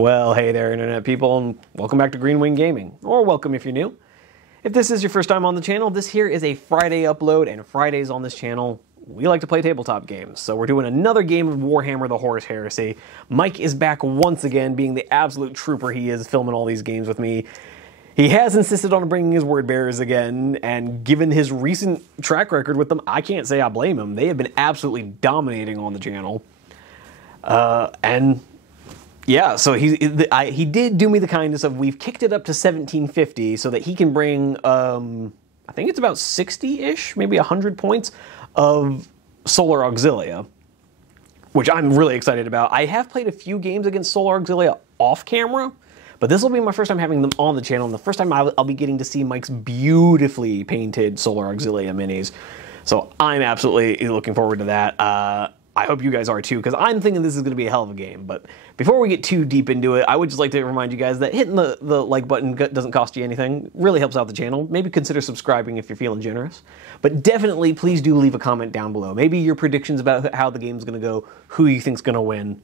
Well, hey there, Internet people, and welcome back to Green Wing Gaming, or welcome if you're new. If this is your first time on the channel, this here is a Friday upload, and Fridays on this channel, we like to play tabletop games. So we're doing another game of Warhammer, the Horus Heresy. Mike is back once again, being the absolute trooper he is, filming all these games with me. He has insisted on bringing his word bearers again, and given his recent track record with them, I can't say I blame him. They have been absolutely dominating on the channel. Yeah, so he did do me the kindness of, we've kicked it up to 1750 so that he can bring, I think it's about 60-ish, maybe 100 points of Solar Auxilia, which I'm really excited about. I have played a few games against Solar Auxilia off camera, but this will be my first time having them on the channel, and the first time I'll be getting to see Mike's beautifully painted Solar Auxilia minis. So I'm absolutely looking forward to that. I hope you guys are too, because I'm thinking this is going to be a hell of a game. But before we get too deep into it, I would just like to remind you guys that hitting the like button doesn't cost you anything. It really helps out the channel. Maybe consider subscribing if you're feeling generous. But definitely, please do leave a comment down below. Maybe your predictions about how the game's going to go, who you think's going to win.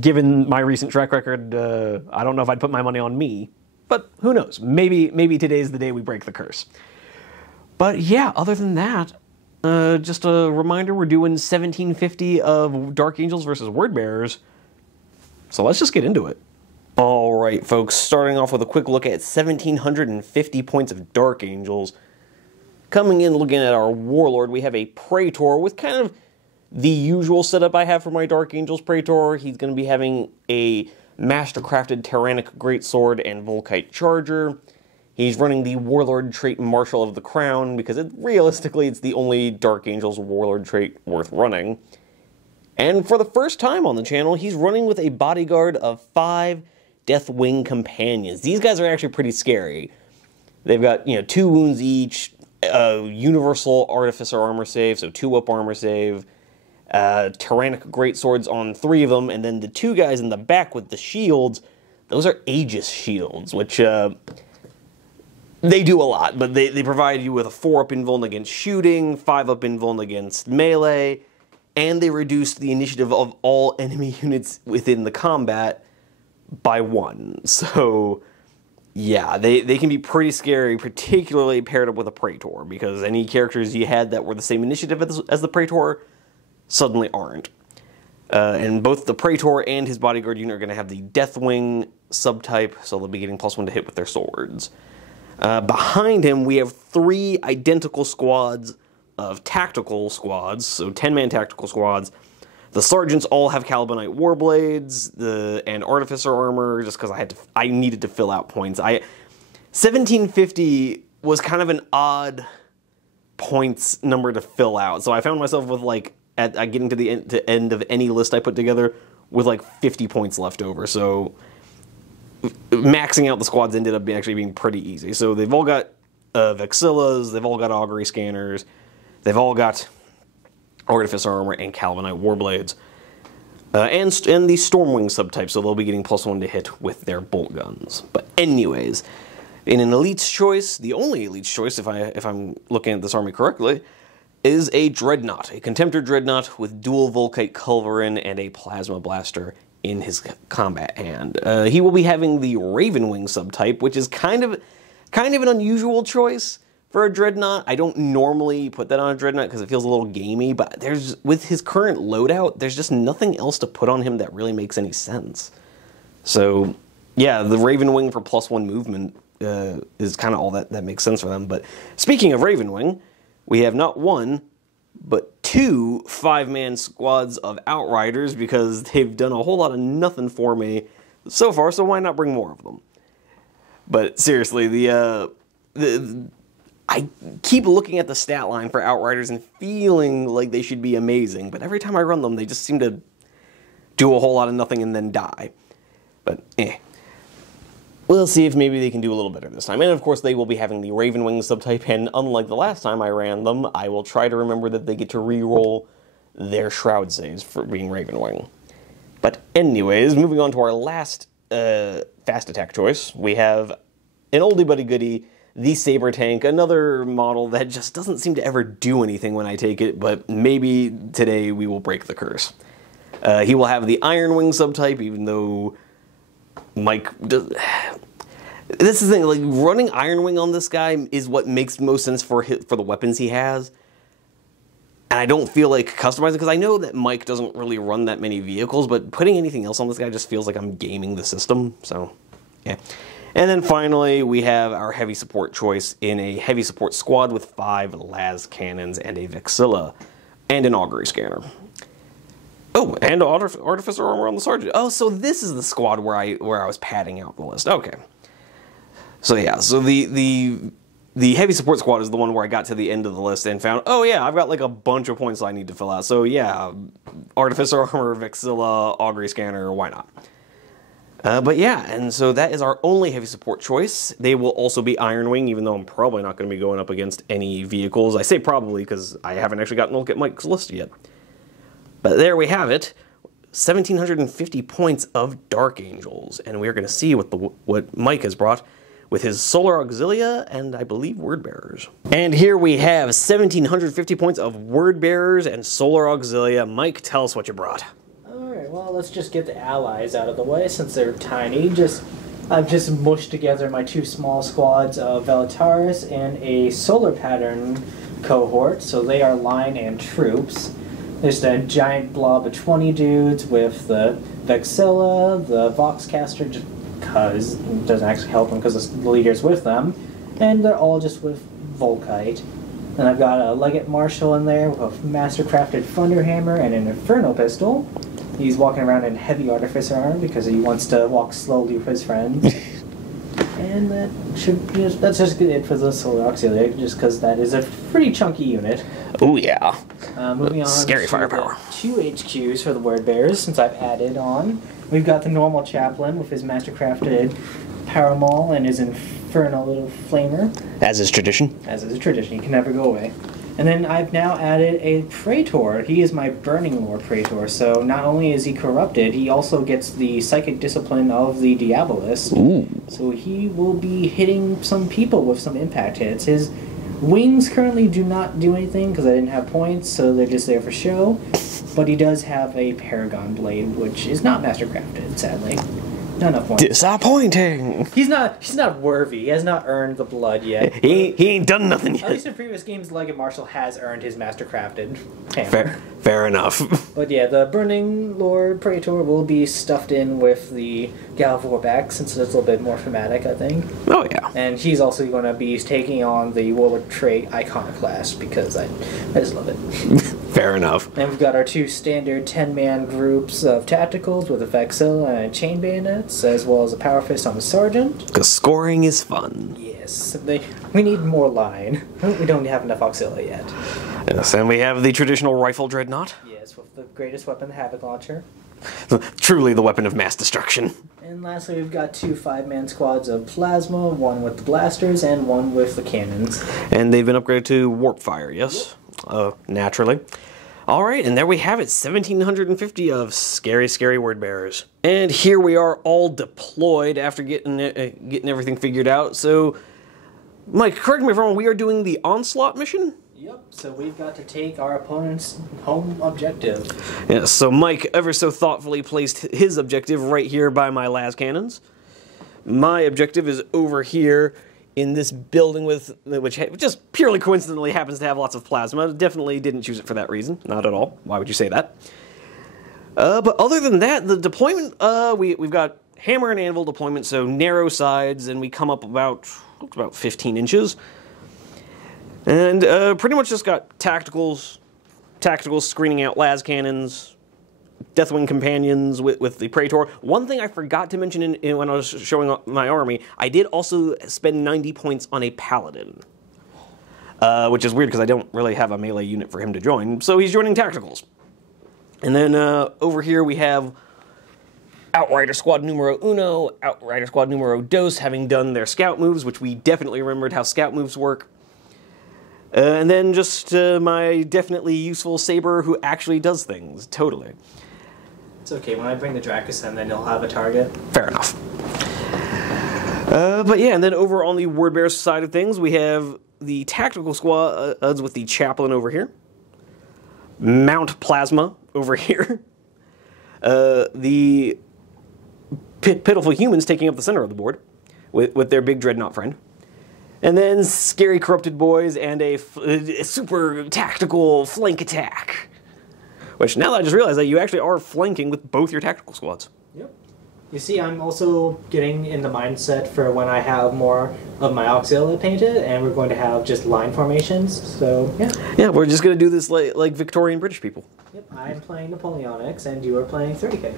Given my recent track record, I don't know if I'd put my money on me, but who knows? Maybe today's the day we break the curse. But yeah, other than that, just a reminder, we're doing 1750 of Dark Angels versus Word Bearers, so let's just get into it. Alright folks, starting off with a quick look at 1750 points of Dark Angels. Coming in looking at our Warlord, we have a Praetor with kind of the usual setup I have for my Dark Angels Praetor. He's going to be having a Mastercrafted Tyrannic Greatsword and Volkite Charger. He's running the Warlord trait Marshal of the Crown, because realistically it's the only Dark Angels Warlord trait worth running. And for the first time on the channel, he's running with a bodyguard of 5 Deathwing Companions. These guys are actually pretty scary. They've got, 2 wounds each, universal Artificer armor save, so 2 up armor save, Tyrannic Greatswords on 3 of them, and then the 2 guys in the back with the shields, those are Aegis shields, which, they do a lot, but they provide you with a 4-up invuln against shooting, 5-up invuln against melee, and they reduce the initiative of all enemy units within the combat by 1. So, yeah, they can be pretty scary, particularly paired up with a Praetor, because any characters you had that were the same initiative as the Praetor suddenly aren't. And both the Praetor and his bodyguard unit are going to have the Deathwing subtype, so they'll be getting +1 to hit with their swords. Behind him, we have 3 identical squads of tactical squads, so 10-man tactical squads. The sergeants all have Calibanite Warblades and Artificer armor, just because I needed to fill out points. 1750 was kind of an odd points number to fill out, so I found myself with at getting to the end of any list I put together with 50 points left over. So maxing out the squads ended up actually being pretty easy. So they've all got Vexillas, they've all got Augury Scanners, they've all got Artificer Armor and Calibanite Warblades, and the Stormwing subtype, so they'll be getting +1 to hit with their bolt guns. But anyways, in an Elite's choice, the only Elite's choice, if I'm looking at this army correctly, is a Dreadnought, a Contemptor Dreadnought with dual Volkite Culverin and a Plasma Blaster in his combat hand. He will be having the Ravenwing subtype, which is kind of an unusual choice for a Dreadnought. I don't normally put that on a Dreadnought because it feels a little gamey, but with his current loadout, there's just nothing else to put on him that really makes any sense. So, yeah, the Ravenwing for +1 movement is kind of all that makes sense for them. But speaking of Ravenwing, we have not 1, but 2 5-man squads of Outriders, because they've done a whole lot of nothing for me so far, so why not bring more of them? But seriously, I keep looking at the stat line for Outriders and feeling like they should be amazing, but every time I run them, they just seem to do a whole lot of nothing and then die. But, we'll see if maybe they can do a little better this time. And of course, they will be having the Ravenwing subtype, and unlike the last time I ran them, I will try to remember that they get to re-roll their Shroud saves for being Ravenwing. But anyways, moving on to our last fast attack choice, we have an oldie but a goodie, the Saber Tank, another model that just doesn't seem to ever do anything when I take it, but maybe today we will break the curse. He will have the Iron Wing subtype, even though Mike does. This is the thing, like, running Iron Wing on this guy is what makes most sense for the weapons he has. And I don't feel like customizing, because I know that Mike doesn't really run that many vehicles, but putting anything else on this guy just feels like I'm gaming the system, so, yeah. And then finally, we have our heavy support choice in a heavy support squad with 5 las cannons and a vexilla and an augury scanner. Oh, and artificer armor on the sergeant. Oh, so this is the squad where I was padding out the list. Okay. So yeah, so the heavy support squad is the one where I got to the end of the list and found, oh yeah, I've got like a bunch of points I need to fill out. So yeah, artificer armor, vexilla, augury scanner, why not? But yeah, and so that is our only heavy support choice. They will also be Iron Wing, even though I'm probably not going to be going up against any vehicles. I say probably because I haven't actually gotten to look at Mike's list yet. But there we have it, 1,750 points of Dark Angels, and we're going to see what Mike has brought with his Solar Auxilia and, I believe, Word Bearers. And here we have 1,750 points of Word Bearers and Solar Auxilia. Mike, tell us what you brought. Alright, well, let's just get the allies out of the way since they're tiny. I've just mushed together my 2 small squads of Velataris and a Solar Pattern cohort, so they are line and troops. There's a giant blob of 20 dudes with the Vexilla, the Voxcaster, just because it doesn't actually help them because the leader's with them, and they're all just with Volkite. And I've got a Legate Marshal in there with a master-crafted Thunderhammer and an Inferno Pistol. He's walking around in heavy Artificer armor because he wants to walk slowly with his friends. And that's just it for the Solar Auxilia, just because that is a pretty chunky unit. Oh yeah. Moving on scary firepower. 2 HQs for the Word Bearers, since I've added on. We've got the normal Chaplain with his master-crafted Power Maul and his infernal little flamer. As is tradition. As is tradition, he can never go away. And then I've now added a Praetor. He is my Burning Lord Praetor, so not only is he corrupted, he also gets the Psychic Discipline of the Diabolist. Ooh. So he will be hitting some people with some impact hits. His wings currently do not do anything because I didn't have points, so they're just there for show. But he does have a Paragon Blade, which is not master-crafted, sadly. Not enough points. Disappointing! He's not worthy. He has not earned the blood yet. He ain't done nothing yet. At least in previous games, Legate Marshal has earned his master-crafted hammer. Fair enough. But yeah, the Burning Lord Praetor will be stuffed in with the Galvorback, since it's a little bit more thematic, I think. Oh yeah. And he's also going to be taking on the World of Trade Iconoclast, because I just love it. Fair enough. And we've got our 2 standard 10-man groups of tacticals with a Vexilla and chain bayonets, as well as a Power Fist on the Sergeant. Because scoring is fun. Yes. We need more line. We don't have enough auxilia yet. Yes, and we have the traditional Rifle Dreadnought. Yes, with the greatest weapon, the Havoc Launcher. Truly the weapon of mass destruction. And lastly, we've got 2 5-man squads of Plasma, one with the blasters and one with the cannons. And they've been upgraded to Warp Fire, yes? Naturally. Alright, and there we have it, 1,750 of scary, scary Word Bearers. And here we are all deployed after getting everything figured out. So, Mike, correct me if I'm wrong, we are doing the Onslaught mission? Yep, so we've got to take our opponent's home objective. Yeah, so Mike ever so thoughtfully placed his objective right here by my las cannons. My objective is over here in this building which just purely coincidentally happens to have lots of plasma. Definitely didn't choose it for that reason. Not at all. Why would you say that? But other than that, the deployment, we've got hammer and anvil deployment, so narrow sides, and we come up about 15 inches. And pretty much just got tacticals screening out las cannons, Deathwing companions with the Praetor. One thing I forgot to mention when I was showing my army, I did also spend 90 points on a Paladin. Which is weird because I don't really have a melee unit for him to join, so he's joining tacticals. And then over here we have Outrider Squad Numero Uno, Outrider Squad Numero Dos having done their scout moves, which we definitely remembered how scout moves work. And then just my definitely useful Saber who actually does things, totally. It's okay, when I bring the Dracusen, then he'll have a target. Fair enough. But yeah, and then over on the Word Bear side of things, we have the tactical squads with the Chaplain over here. Mount Plasma over here. The pitiful humans taking up the center of the board with their big dreadnought friend. And then scary corrupted boys and a super tactical flank attack. Which, now that I just realized that you actually are flanking with both your tactical squads. Yep. You see, I'm also getting in the mindset for when I have more of my auxilia painted, and we're going to have just line formations, so yeah. Yeah, we're just going to do this like Victorian British people. Yep, I'm playing Napoleonics, and you are playing 30k.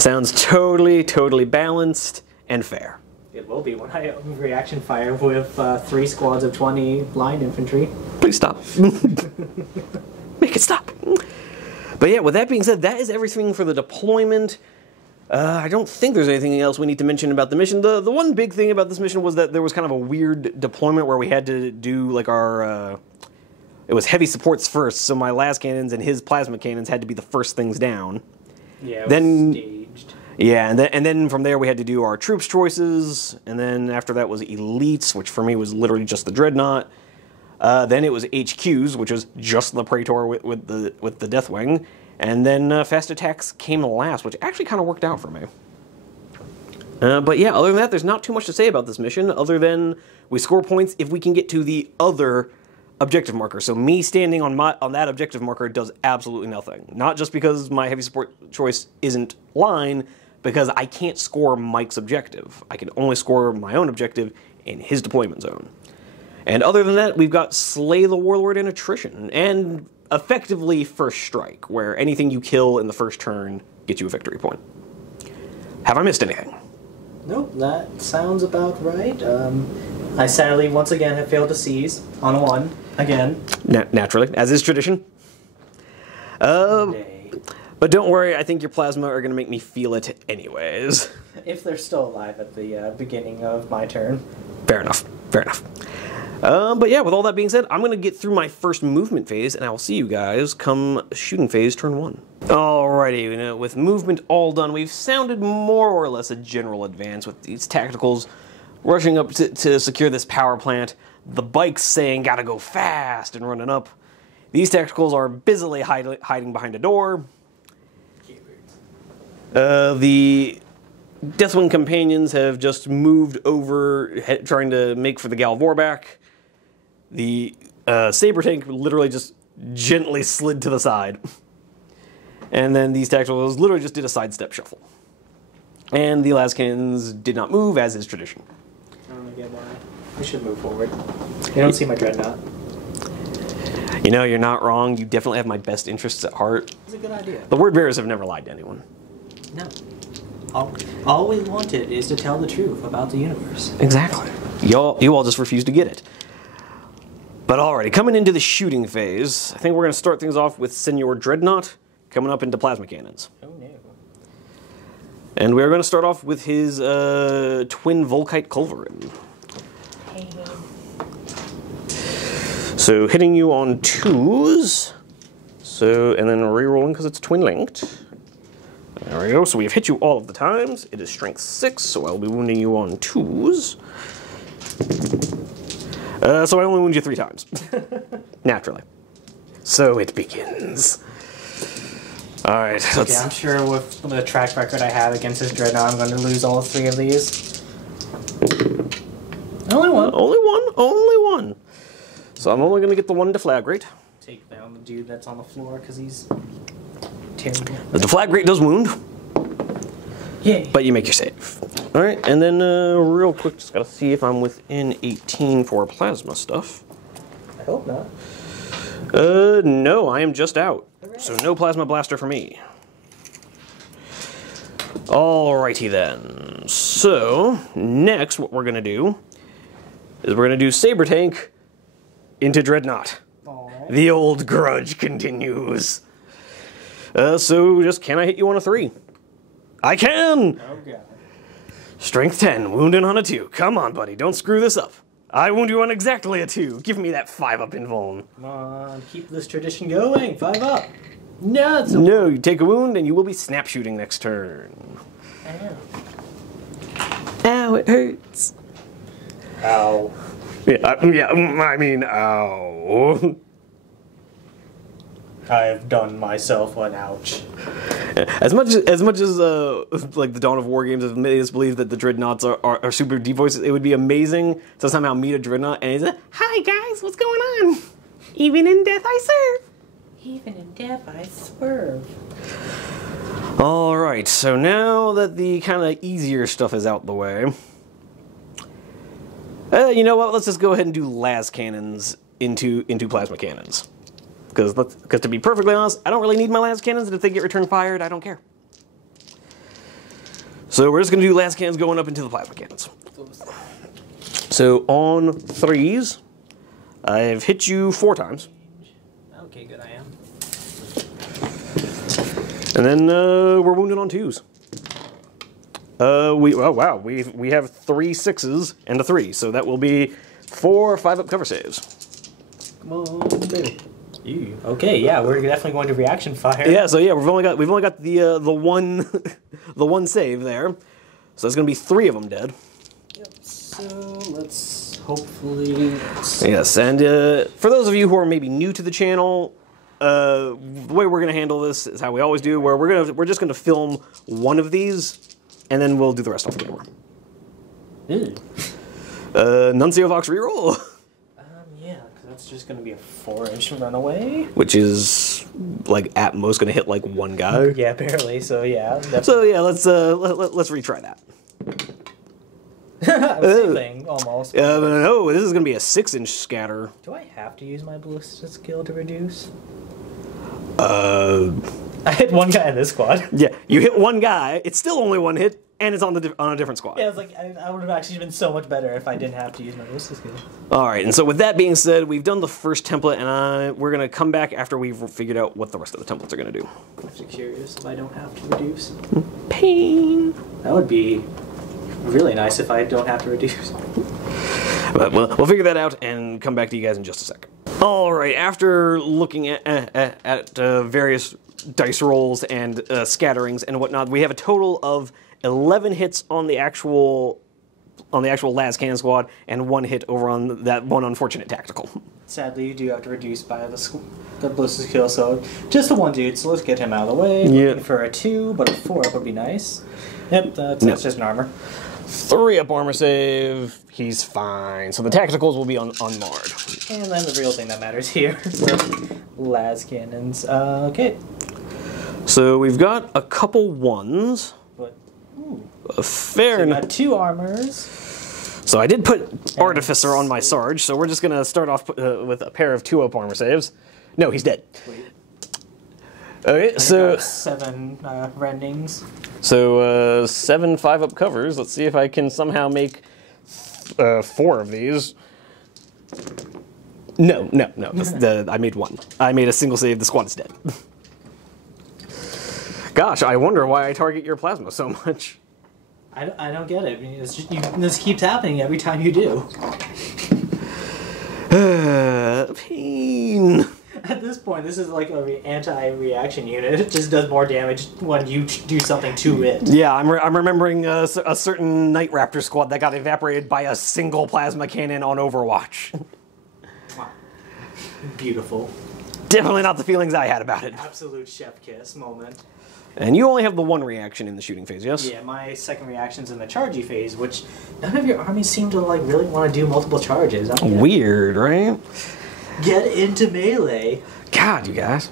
Sounds totally balanced and fair. It will be when I reaction fire with 3 squads of 20 line infantry. Please stop. Make it stop. But yeah, with that being said, that is everything for the deployment. I don't think there's anything else we need to mention about the mission. The one big thing about this mission was that there was kind of a weird deployment where we had to do like our... it was heavy supports first, so my las cannons and his plasma cannons had to be the first things down. Yeah, it was staged. Yeah, and then from there we had to do our troops choices, and then after that was elites, which for me was literally just the dreadnought. Then it was HQs, which was just the Praetor with the Deathwing, and then fast attacks came last, which actually kind of worked out for me. But yeah, other than that, there's not too much to say about this mission, other than we score points if we can get to the other objective marker. So me standing on that objective marker does absolutely nothing. Not just because my heavy support choice isn't line, because I can't score Mike's objective. I can only score my own objective in his deployment zone. And other than that, we've got Slay the Warlord and Attrition, and effectively First Strike, where anything you kill in the first turn gets you a victory point. Have I missed anything? Nope, that sounds about right. I sadly, once again, have failed to seize on a 1, again. Naturally, as is tradition. But don't worry, I think your plasma are going to make me feel it anyways. If they're still alive at the beginning of my turn. Fair enough, fair enough. But yeah, with all that being said, I'm going to get through my first movement phase, and I will see you guys come shooting phase turn 1. Alrighty, with movement all done, we've sounded more or less a general advance with these tacticals rushing up to secure this power plant, the bikes saying gotta go fast and running up. These tacticals are busily hiding behind a door. The Deathwing companions have just moved over, trying to make for the Galvorback. The Saber tank literally just gently slid to the side. And then these tacticals literally just did a sidestep shuffle. And the las cannons did not move, as is tradition. I don't get why. We should move forward. You don't see my dreadnought. You know, you're not wrong. You definitely have my best interests at heart. It's a good idea. The word bearers have never lied to anyone. No. All we wanted is to tell the truth about the universe. Exactly. You all just refuse to get it. But alrighty, coming into the shooting phase, I think we're going to start things off with Senor Dreadnought coming up into plasma cannons. Oh no. And we're going to start off with his twin Volkite Culverin. Hey. So hitting you on 2s. So, and then re-rolling because it's twin linked. There we go. So we've hit you all of the times. It is strength 6, so I'll be wounding you on 2s. So I only wound you 3 times. Naturally. So it begins. Alright. Okay, I'm sure with the track record I have against this dreadnought, I'm going to lose all 3 of these. Only one. Only one. Only one. So I'm only going to get the 1 deflagrate. Take down the dude that's on the floor because he's terrible. The deflagrate does wound. Yay. But you make your save. Alright, and then real quick, just gotta see if I'm within 18 for plasma stuff. I hope not. No, I am just out. Hooray. So no plasma blaster for me. Alrighty then. So, next what we're gonna do is we're gonna do Saber Tank into Dreadnought. Alright. The old grudge continues. So just, can I hit you on a 3? I can! Oh god. Strength 10, wounding on a 2. Come on, buddy, don't screw this up. I wound you on exactly a 2. Give me that 5-up invuln. Come on, keep this tradition going. 5 up. No, it's No, you take a wound and you will be snap shooting next turn. Ow. Ow, it hurts. Ow. Yeah, I mean, ow. I've done myself an ouch. As much as like the Dawn of War games have made us believe that the Dreadnoughts are super deep voices, it would be amazing to somehow meet a Dreadnought and he's like, "Hi guys, what's going on? Even in death I serve. Even in death I swerve." All right, so now that the kind of easier stuff is out the way, you know what? Let's just go ahead and do las cannons into plasma cannons. Because to be perfectly honest, I don't really need my las cannons, and if they get return fired, I don't care. So we're just going to do las cannons going up into the plasma cannons. So on 3s, I've hit you 4 times. Okay, good, I am. And then we're wounded on 2s. We have 3 6s and a 3, so that will be 4 5-up cover saves. Come on, baby. Ew. Okay, yeah, we're definitely going to reaction fire. Yeah, so yeah, we've only got the one the one save there, so there's gonna be 3 of them dead. Yep. So let's hopefully. Yes, and for those of you who are maybe new to the channel, the way we're gonna handle this is how we always do, where we're just gonna film one of these, and then we'll do the rest off camera. Nuncio Vox reroll. It's just going to be a 4-inch runaway. Which is, like, at most going to hit, like, 1 guy. Yeah, barely, so yeah. So, yeah, let's retry that. Same thing, almost. No, this is going to be a 6-inch scatter. Do I have to use my ballista skill to reduce? I hit 1 guy in this squad. Yeah, you hit 1 guy, it's still only 1 hit, and it's on a different squad. Yeah, it's like, I would have actually been so much better if I didn't have to use my ballista skill. Alright, and so with that being said, we've done the first template, and we're going to come back after we've figured out what the rest of the templates are going to do. I'm actually curious if I don't have to reduce. Pain! That would be really nice if I don't have to reduce. But we'll figure that out and come back to you guys in just a second. Alright, after looking at various dice rolls and scatterings and whatnot, we have a total of 11 hits on the actual las cannon squad and 1 hit over on that one unfortunate tactical. Sadly, you do have to reduce by the ballista skill, so just the 1 dude, so let's get him out of the way. Yeah. Looking for a 2, but a 4-up would be nice. Yep, that's just an armor. 3-up armor save, he's fine. So the tacticals will be unmarred. And then the real thing that matters here, las cannons. Okay. So we've got a couple 1s. But, a fair enough. So 2 armors. So I did put Artificer on my Sarge, so we're just going to start off with a pair of 2-up armor saves. No, he's dead. Sweet. Okay, so 7 rendings. So 7 5-up covers. Let's see if I can somehow make 4 of these. No. I made 1. I made a single save. The squad is dead. Gosh, I wonder why I target your plasma so much. I don't get it. I mean, it's just, this keeps happening every time you do. Pain. At this point, this is like an anti-reaction unit. It just does more damage when you do something to it. Yeah, I'm remembering a certain Night Raptor squad that got evaporated by a single plasma cannon on Overwatch. Wow. Beautiful. Definitely not the feelings I had about it. Absolute chef kiss moment. And you only have the 1 reaction in the shooting phase, yes? Yeah, my second reaction's in the chargey phase, which none of your armies seem to like really want to do multiple charges. Weird, right? Get into melee. God, you guys.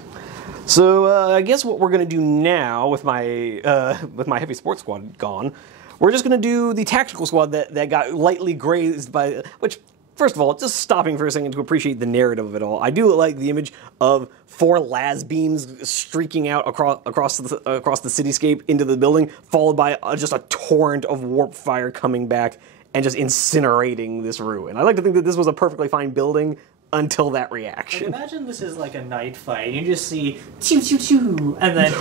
So I guess what we're gonna do now with my heavy sports squad gone, we're just gonna do the tactical squad that got lightly grazed by which. First of all, just stopping for a second to appreciate the narrative of it all. I do like the image of 4 las beams streaking out across the cityscape into the building, followed by just a torrent of warp fire coming back and just incinerating this ruin. I like to think that this was a perfectly fine building until that reaction. Like, imagine this is like a night fight. You just see choo choo choo, and then.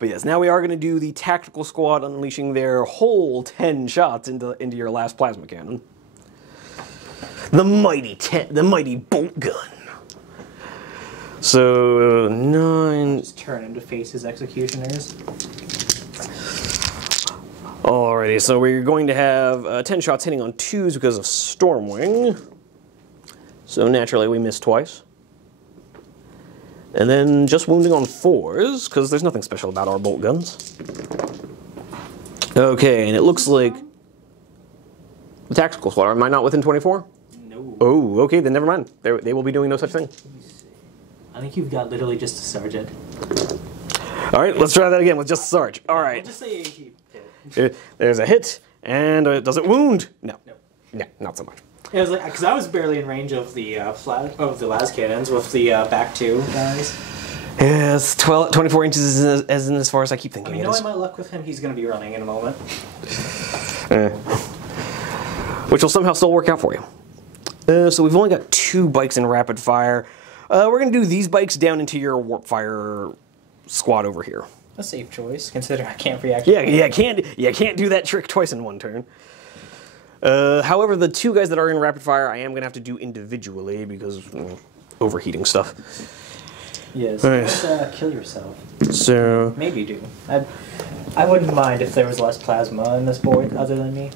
But yes, now we are going to do the tactical squad unleashing their whole 10 shots into your last plasma cannon. The mighty bolt gun. So 9. Just turn him to face his executioners. Alrighty, so we're going to have 10 shots hitting on 2s because of Stormwing. So naturally we missed twice. And then just wounding on 4s, because there's nothing special about our bolt guns. Okay, and it looks like the tactical squad. Am I not within 24? No. Oh, okay, then never mind. They will be doing no such thing. I think you've got literally just a sergeant. All right, let's try that again with just a sarge. All right. We'll just say he hit. There's a hit, and does it wound? No. Nope. No, not so much. It was like, because I was barely in range of the of the las cannons with the back 2 guys. Yes, 24 inches isn't as far as I keep thinking. I mean, knowing my luck with him, he's going to be running in a moment. Which will somehow still work out for you. So we've only got 2 bikes in rapid fire. We're going to do these bikes down into your warp fire squad over here. A safe choice, considering I can't react. Yeah, you can't do that trick twice in one turn. However, the 2 guys that are in rapid fire, I am going to have to do individually because overheating stuff. Yes. Right. Kill yourself. So Maybe do. I wouldn't mind if there was less plasma in this board other than me.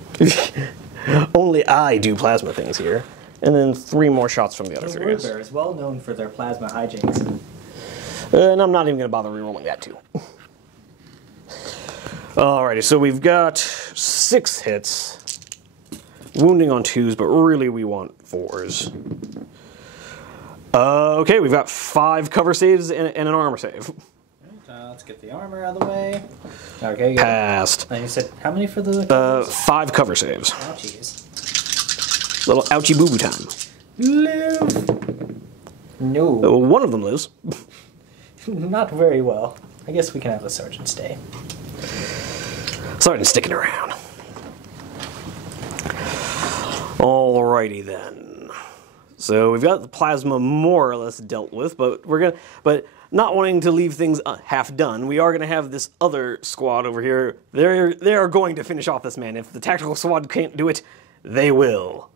only I do plasma things here, and then 3 more shots from the other 3 guys. Lorgar is well known for their plasma hijinks. And I'm not even going to bother rerolling that too. Alrighty, so we've got 6 hits. Wounding on 2s, but really we want 4s. Okay, we've got 5 cover saves and an armor save. Let's get the armor out of the way. Okay, Passed. And you said how many for the? 5 cover saves. Ouchies. Little ouchie boo boo time. Live. No. One of them lives. Not very well. I guess we can have the sergeant stay. Sergeant's sticking around. Alrighty then. So we've got the plasma more or less dealt with, but not wanting to leave things half done, we are gonna have this other squad over here. They are going to finish off this man. If the tactical squad can't do it, they will.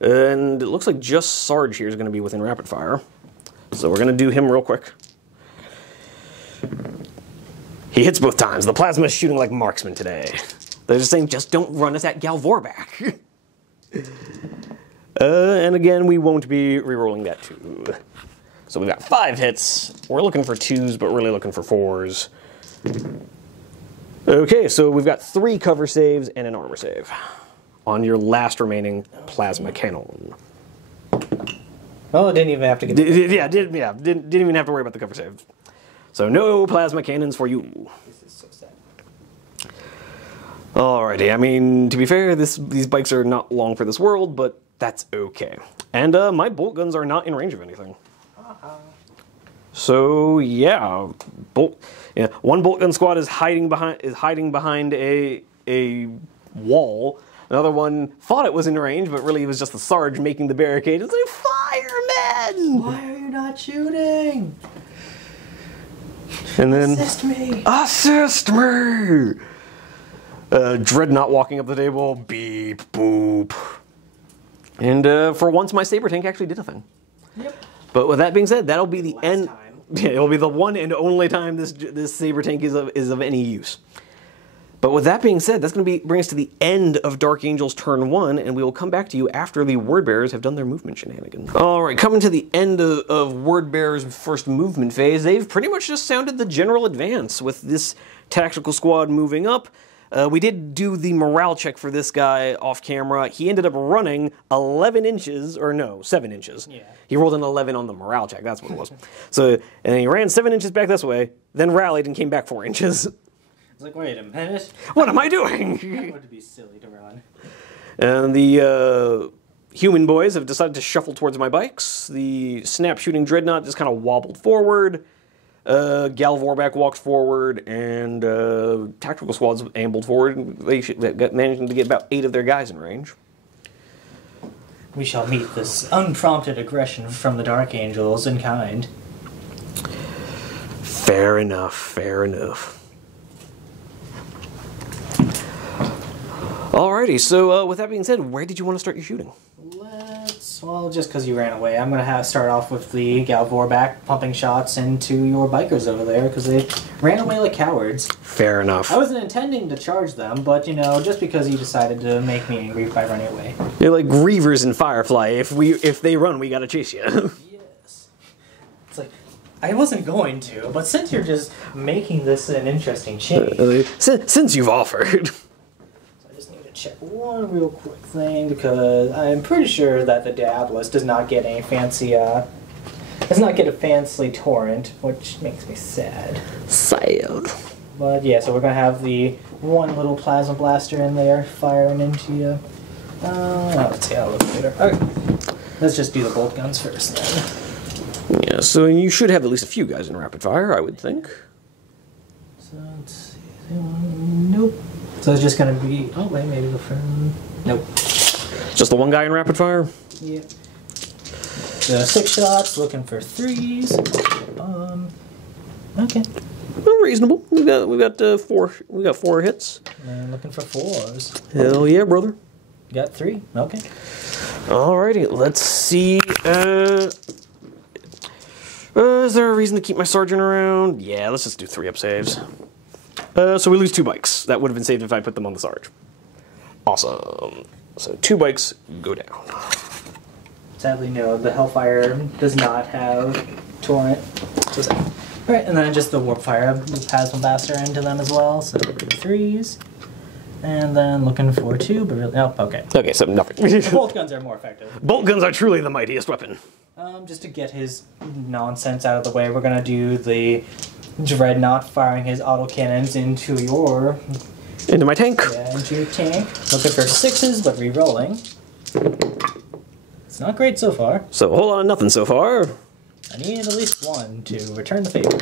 And it looks like just Sarge here is gonna be within rapid fire. So we're gonna do him real quick. He hits both times. The plasma is shooting like marksman today. They're just saying, just don't run us at Galvorback. And again, we won't be rerolling that too. So we've got 5 hits. We're looking for 2s, but really looking for 4s. Okay, so we've got 3 cover saves and an armor save on your last remaining plasma cannon. Oh, I didn't even have to get. Didn't even have to worry about the cover save. So no plasma cannons for you. This is so sad. Alrighty, I mean, to be fair, these bikes are not long for this world, but that's okay. And my bolt guns are not in range of anything. So yeah, one bolt gun squad is hiding behind a wall. Another one thought it was in range, but really it was just the Sarge making the barricade. It's like, firemen! Why are you not shooting? And then Assist me! Assist me! Dreadnought walking up the table. Beep boop. And for once, my saber tank actually did a thing. Yep. But with that being said, that'll be the end. Yeah, it'll be the one and only time this saber tank is of any use. But with that being said, that's going to bring us to the end of Dark Angel's turn 1, and we will come back to you after the Word Bearers have done their movement shenanigans. Alright, coming to the end of Word Bearers' first movement phase, they've pretty much just sounded the general advance with this tactical squad moving up. We did do the morale check for this guy off camera. He ended up running 11 inches, or no, 7 inches. Yeah. He rolled an 11 on the morale check, that's what it was. And he ran 7 inches back this way, then rallied and came back 4 inches. It's like, wait a minute. What am I doing? That would be silly to run. And the human boys have decided to shuffle towards my bikes. The snap shooting dreadnought just kind of wobbled forward. Galvorback walked forward, and tactical squads ambled forward. They managed to get about 8 of their guys in range. We shall meet this unprompted aggression from the Dark Angels in kind. Fair enough, fair enough. Alrighty, so with that being said, where did you want to start your shooting? Well, just because you ran away, I'm going to start off with the Galvorback pumping shots into your bikers over there, because they ran away like cowards. Fair enough. I wasn't intending to charge them, but, you know, just because you decided to make me angry by running away. You're like Grievers in Firefly. If they run, we gotta chase you. Yes. It's like, I wasn't going to, but since you're just making this an interesting change... Since you've offered. I just need to check one real quick thing, because I'm pretty sure that the Diabolus does not get any fancy, does not get a fancy torrent, which makes me sad. Sad. But yeah, so we're going to have the one little plasma blaster in there firing into you. Let's see how it looks later. Okay. Let's just do the bolt guns first then. Yeah, so you should have at least a few guys in rapid fire, I would think. So let's see. Nope. So it's just going to be... Oh, wait, maybe go for... Nope. Just the one guy in rapid fire? Yep. So 6 shots, looking for 3s. Okay. Well, reasonable. We got 4 hits. And looking for 4s. Hell yeah, brother. Got 3. Okay. Alrighty, let's see. Is there a reason to keep my sergeant around? Yeah, let's just do 3 up saves. So we lose 2 bikes. That would have been saved if I put them on the sarge. Awesome. So 2 bikes go down. Sadly, no. The Hellfire does not have torrent. Alright, and then just the warp fire plasma blaster into them as well. So 3s. And then looking for 2, but really... Oh, okay. Okay, so nothing. The bolt guns are more effective. Bolt guns are truly the mightiest weapon. Just to get his nonsense out of the way, we're going to do the Dreadnought firing his autocannons into your... Into my tank. Yeah, into your tank. Looking for 6s, but re-rolling. It's not great so far. So a whole lot of nothing so far. I need at least 1 to return the favor.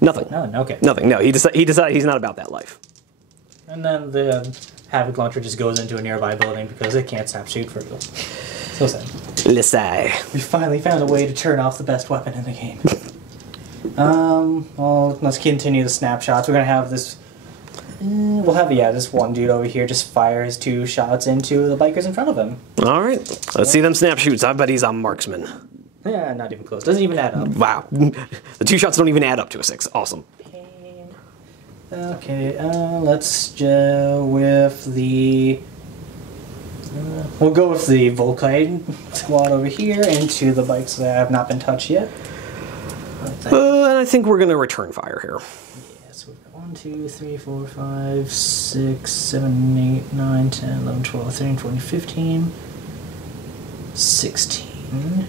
Nothing. None, okay. Nothing. No, he decided he's not about that life. And then the Havoc Launcher just goes into a nearby building because it can't snap shoot for real. So sad. Listen. We finally found a way to turn off the best weapon in the game. Well, let's continue the snapshots. We're gonna have this... we'll have, this one dude over here just fire his 2 shots into the bikers in front of him. Alright, let's see them snap shoots. I bet he's a marksman. Yeah, not even close. Doesn't even add up. Wow. The 2 shots don't even add up to a 6. Awesome. Okay, let's go with the... we'll go with the Volkite squad over here into the bikes that have not been touched yet. And I think we're going to return fire here. Yeah, so we've got 1, 2, 3, 4, 5, 6, 7, 8, 9, 10, 11, 12, 13, 14, 15, 16.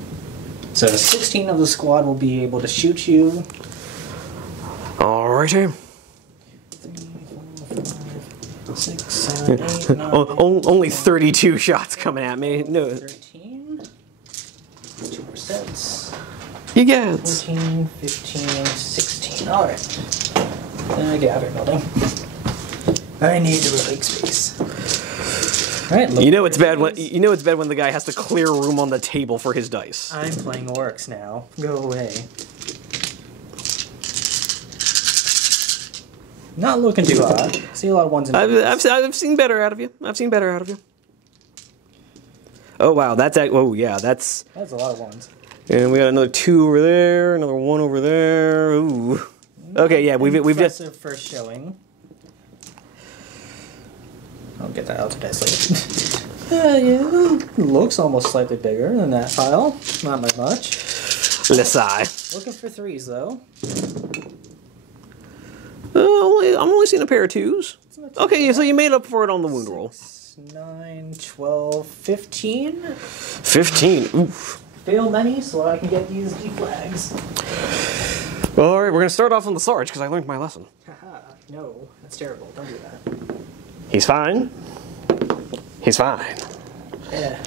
So 16 of the squad will be able to shoot you. Alrighty. 6, 7, 8, 9, Only 32 shots coming at me. No. 13. 2 more sets. You get 14, 15, 16. Alright. Get out of building. I need to relic space. Alright, you know it's bad when the guy has to clear room on the table for his dice. I'm playing orcs now. Go away. Not looking too hot. See a lot of ones in I've seen better out of you. I've seen better out of you. Oh wow, that's a lot of ones. And we got another 2 over there, another 1 over there. Ooh. Okay, yeah, we've just impressive first showing. I'll get that out to dice later. Yeah, looks almost slightly bigger than that pile. Not by much. Let's sigh. Looking for 3s though. I'm only seeing a pair of 2s. Okay, so you made up for it on the wound roll. 6, 9, 12, 15. 15. Oof. Fail many so I can get these deflags. All right, we're gonna start off on the Sarge because I learned my lesson. Haha, no, that's terrible. Don't do that. He's fine. He's fine. Yeah.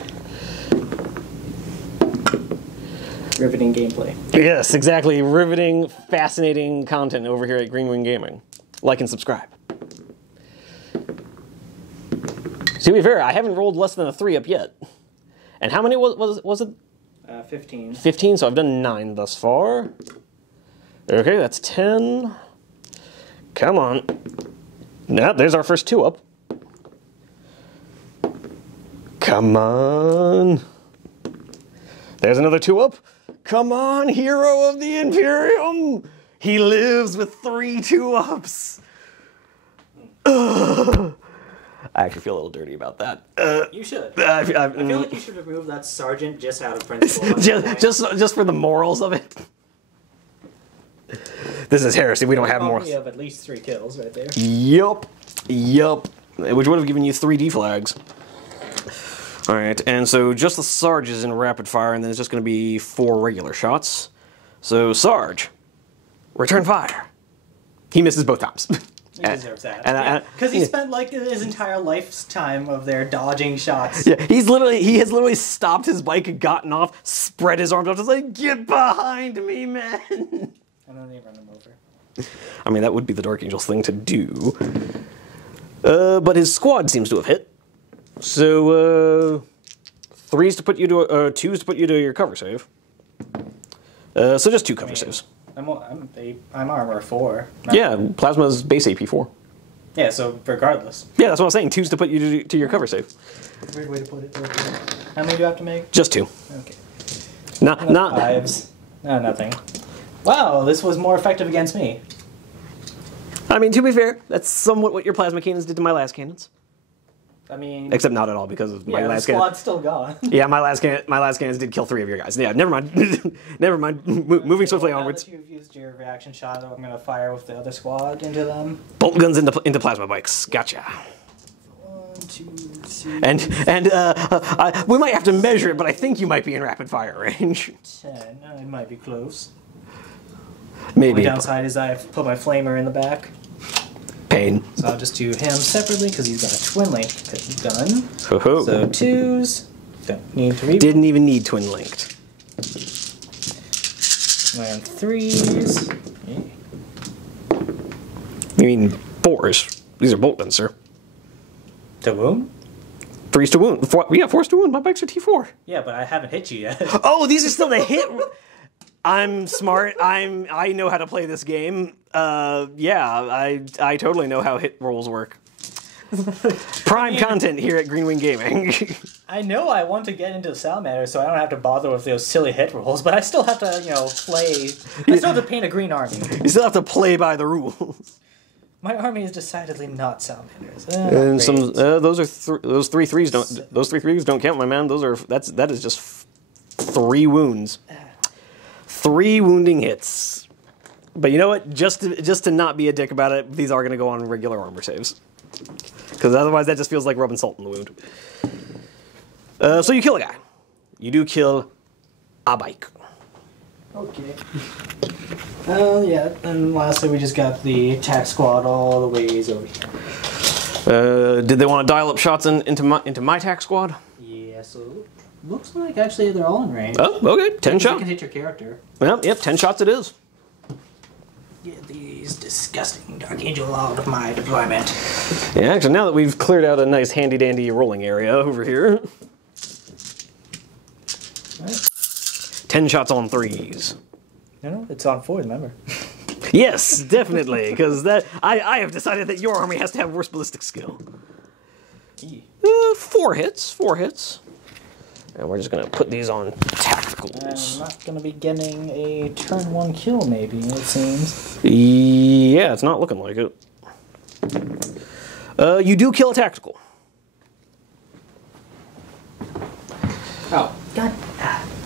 Riveting gameplay. Yes, exactly. Riveting, fascinating content over here at Green Wing Gaming. Like and subscribe. To be fair, I haven't rolled less than a 3 up yet. And how many was it? 15. 15, so I've done 9 thus far. Okay, that's 10. Come on. Now, there's our first 2 up. Come on. There's another 2 up. Come on, hero of the Imperium. He lives with 3 2-ups. I actually feel a little dirty about that. You should. I feel like you should remove that sergeant just out of principle. just for the morals of it. This is Heresy. We don't have more. We have at least 3 kills right there. Yup. Which would have given you 3D flags. Alright, and so just the Sarge is in rapid fire, and then it's just going to be 4 regular shots. So, Sarge, return fire. He misses both times. He deserves that. Because he spent like his entire lifetime of their dodging shots. Yeah, he has literally stopped his bike and gotten off, spread his arms out, just like, get behind me, man. And then they run him over. I mean, that would be the Dark Angel's thing to do. But his squad seems to have hit. So, 3s to put you to 2s to put you to your cover save. So just 2 cover saves. I'm armor 4. Yeah, Plasma's base AP 4. Yeah, so regardless. Yeah, that's what I'm saying. 2s to put you to your cover save. Weird way to put it. How many do I have to make? Just 2. Okay. Not 5s. No, nothing. Wow, this was more effective against me. I mean, to be fair, that's somewhat what your plasma cannons did to my last cannons. I mean, except not at all because of my last cannon. The squad's still gone. Yeah, my last cannons did kill 3 of your guys. Yeah, never mind. Never mind. Moving swiftly onwards. Now that you've used your reaction shot, I'm going to fire with the other squad into them. Bolt guns into plasma bikes. Gotcha. 1, 2, 3. And we might have to measure it, but I think you might be in rapid fire range. 10. It might be close. Maybe. The downside is I've put my flamer in the back. Pain. So I'll just do him separately because he's got a twin link gun. Ho-ho. So 2s. Don't need to read. Didn't even need twin linked. And 3s. You mean 4s? These are bolt guns, sir. To wound? 3s to wound. 4s to wound. My bikes are T4. Yeah, but I haven't hit you yet. Oh, these are still the hit. I'm smart. I know how to play this game. Yeah, I totally know how hit rolls work. Prime content here at Green Wing Gaming. I know I want to get into Salamander, so I don't have to bother with those silly hit rolls, but I still have to, play. I still have to paint a green army. You still have to play by the rules. My army is decidedly not Salamanders. And some those 3 3s don't count, my man. That is just 3 wounds. 3 wounding hits. But you know what? Just to not be a dick about it, these are going to go on regular armor saves. Because otherwise that just feels like rubbing salt in the wound. So you kill a guy. You do kill a bike. Okay. Yeah, and lastly we just got the attack squad all the ways over here. Did they want to dial up shots into my attack squad? Yeah, so looks like actually they're all in range. Oh, okay. 10 shots. You can hit your character. Well, yep, 10 shots it is. Get these disgusting Dark Angel out of my deployment. Yeah, actually, now that we've cleared out a nice handy-dandy rolling area over here. Right. 10 shots on 3s. No, it's on 4s, remember. Yes, definitely, because I have decided that your army has to have worse ballistic skill. 4 hits. And we're just going to put these on tacticals. I'm not going to be getting a turn 1 kill, maybe, it seems. Yeah, it's not looking like it. You do kill a tactical. Oh, God.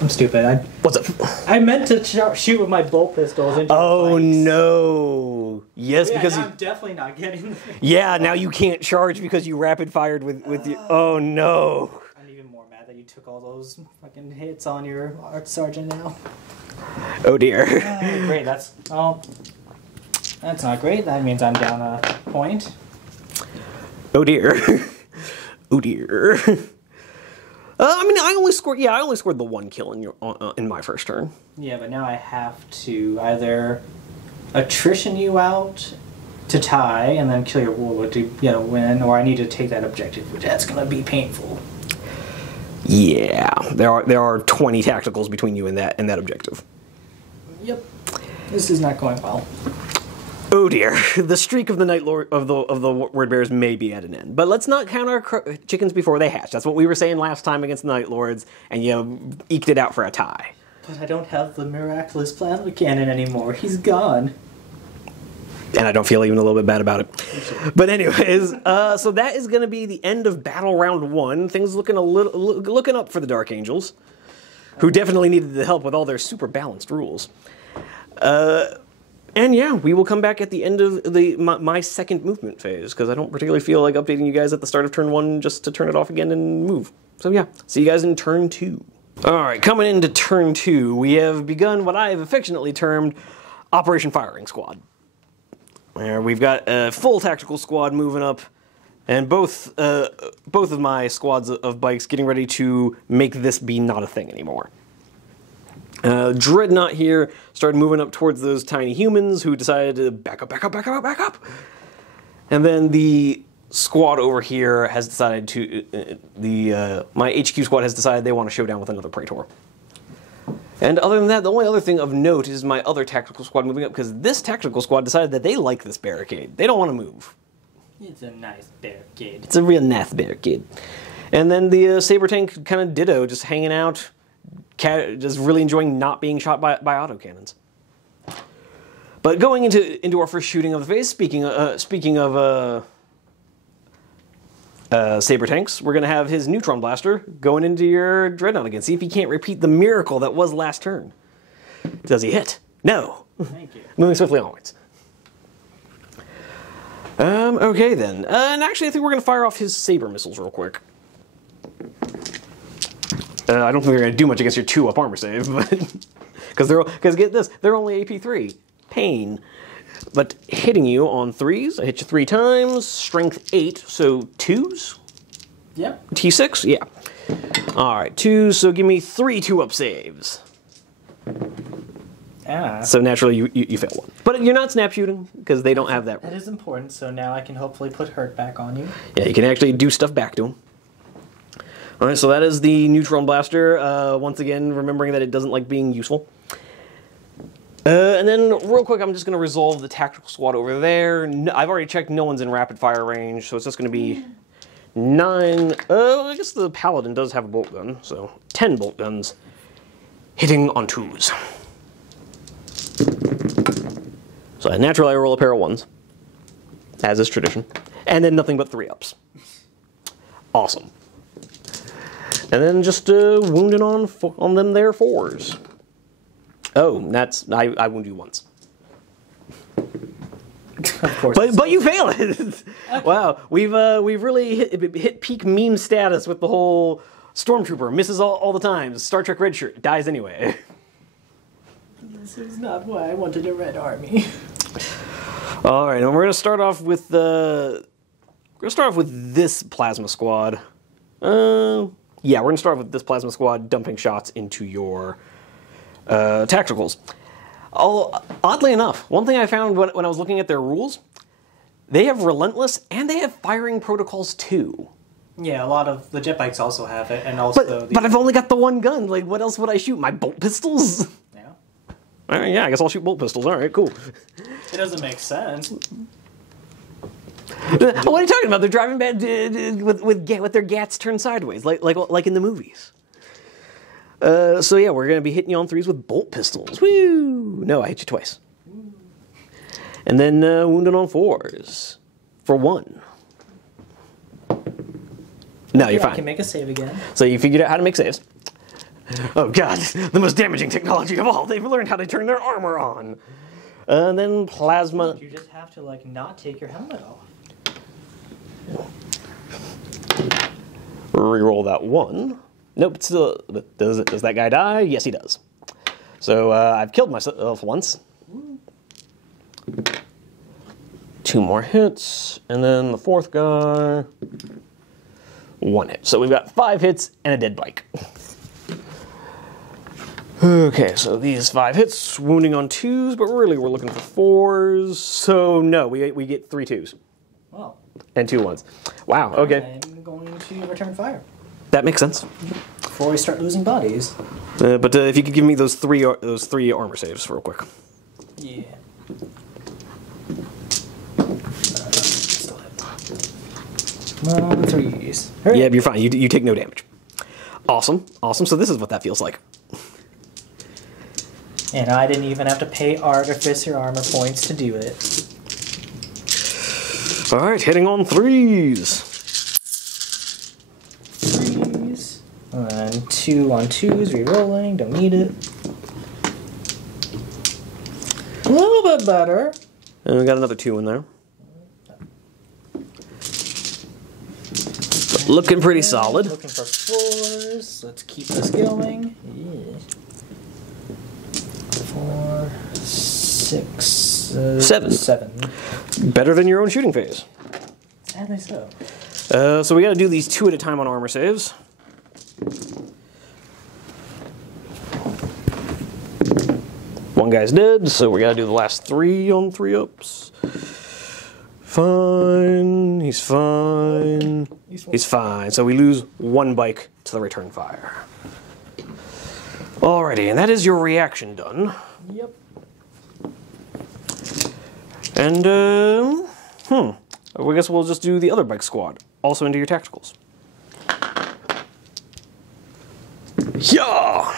I'm stupid. What's up? I meant to shoot with my bolt pistols into Oh, the no. Yes, yeah, because I'm definitely not getting Yeah, now you can't charge because you rapid fired with your... Oh, no. I'm even more mad that you took all those fucking hits on your Art Sergeant now. Oh, dear. Great, that's not great. That means I'm down a point. Oh, dear. Oh, dear. I mean, I only scored the 1 kill in my first turn. Yeah, but now I have to either attrition you out to tie and then kill your warlord to get a win, or I need to take that objective, which that's going to be painful. Yeah, there are 20 tacticals between you and that objective. Yep, this is not going well. Oh dear, the streak of the Night Lord of the Word Bearers may be at an end. But let's not count our chickens before they hatch. That's what we were saying last time against the Night Lords, and you eked it out for a tie. But I don't have the miraculous plasma cannon anymore. He's gone. And I don't feel even a little bit bad about it. But anyways, so that is going to be the end of Battle Round 1. Things looking looking up for the Dark Angels, who definitely needed the help with all their super balanced rules. And yeah, we will come back at the end of my second movement phase, because I don't particularly feel like updating you guys at the start of turn 1 just to turn it off again and move. So yeah, see you guys in turn 2. Alright, coming into turn 2, we have begun what I have affectionately termed Operation Firing Squad. Where we've got a full tactical squad moving up, and both of my squads of bikes getting ready to make this be not a thing anymore. Dreadnought here started moving up towards those tiny humans who decided to back up, back up, back up, back up. And then the squad over here has decided to, my HQ squad has decided they want to show down with another Praetor. And other than that, the only other thing of note is my other tactical squad moving up, because this tactical squad decided that they like this barricade. They don't want to move. It's a nice barricade. It's a real nice barricade. And then the saber tank kind of ditto, just hanging out, just really enjoying not being shot by autocannons. But going into our first shooting of the phase, speaking of saber tanks, we're going to have his neutron blaster going into your dreadnought again. See if he can't repeat the miracle that was last turn. Does he hit? No. Thank you. Moving swiftly onwards. Okay then. And actually, I think we're going to fire off his saber missiles real quick. I don't think they're going to do much against your 2-up armor save, but because get this, they're only AP3. Pain. But hitting you on 3s, I hit you 3 times, strength 8, so 2s? Yep. T6? Yeah. Alright, 2s, so give me 3 2-up saves. Ah. So naturally you fail 1. But you're not snap shooting, because they don't have that. That is important, so now I can hopefully put hurt back on you. Yeah, you can actually do stuff back to him. Alright, so that is the neutron blaster. Once again, remembering that it doesn't like being useful. And then, real quick, I'm just going to resolve the tactical squad over there. I've already checked no one's in rapid fire range, so it's just going to be 9... I guess the paladin does have a bolt gun, so 10 bolt guns hitting on 2s. So naturally I roll a pair of 1s, as is tradition. And then nothing but 3-ups. Awesome. And then just wounding on them there 4s. Oh, that's I wound you once. Of course. But you fail it. Okay. Wow, we've really hit peak meme status with the whole stormtrooper misses all the time. Star Trek red shirt dies anyway. This is not why I wanted a red army. All right, and we're gonna start off with this plasma squad. Yeah, we're going to start with this plasma squad dumping shots into your tacticals. Oddly enough, one thing I found when I was looking at their rules, they have relentless and they have firing protocols too. Yeah, a lot of the jet bikes also have it, and also... But I've only got the one gun. Like, what else would I shoot? My bolt pistols? Yeah. All right, yeah, I guess I'll shoot bolt pistols. All right, cool. It doesn't make sense. What are you talking about? They're driving bad with their gats turned sideways, like in the movies. So yeah, we're gonna be hitting you on 3s with bolt pistols. Woo! No, I hit you twice. And then wounded on 4s for 1. No, you're fine. I can make a save again. So you figured out how to make saves. Oh god, the most damaging technology of all. They've learned how to turn their armor on. And then plasma. You just have to like not take your helmet off. Reroll that 1. Nope, it's still. Does that guy die? Yes, he does. So I've killed myself once. 2 more hits, and then the 4th guy. 1 hit. So we've got 5 hits and a dead bike. Okay, so these 5 hits, wounding on 2s, but really we're looking for 4s. So no, we get 3 2s. Well. And 2 1s. Wow, okay. I'm going to return fire. That makes sense. Before we start losing bodies. But if you could give me those three armor saves real quick. Yeah. Still hit. 3s. Hurry. Yeah, you're fine. You take no damage. Awesome, awesome. So this is what that feels like. And I didn't even have to pay Artificer armor points to do it. All right, hitting on 3s. 3s. And 2 on 2s, re-rolling. Don't need it. A little bit better. And we got another 2 in there. But looking pretty solid. Looking for 4s. Let's keep this going. Yeah. 4, 6, 7. Better than your own shooting phase. Sadly so. So we got to do these 2 at a time on armor saves. One guy's dead, so we got to do the last 3 on 3-ups. Fine. He's fine. He's fine. So we lose 1 bike to the return fire. Alrighty, and that is your reaction done. Yep. And, I guess we'll just do the other bike squad. Also into your tacticals. Yeah!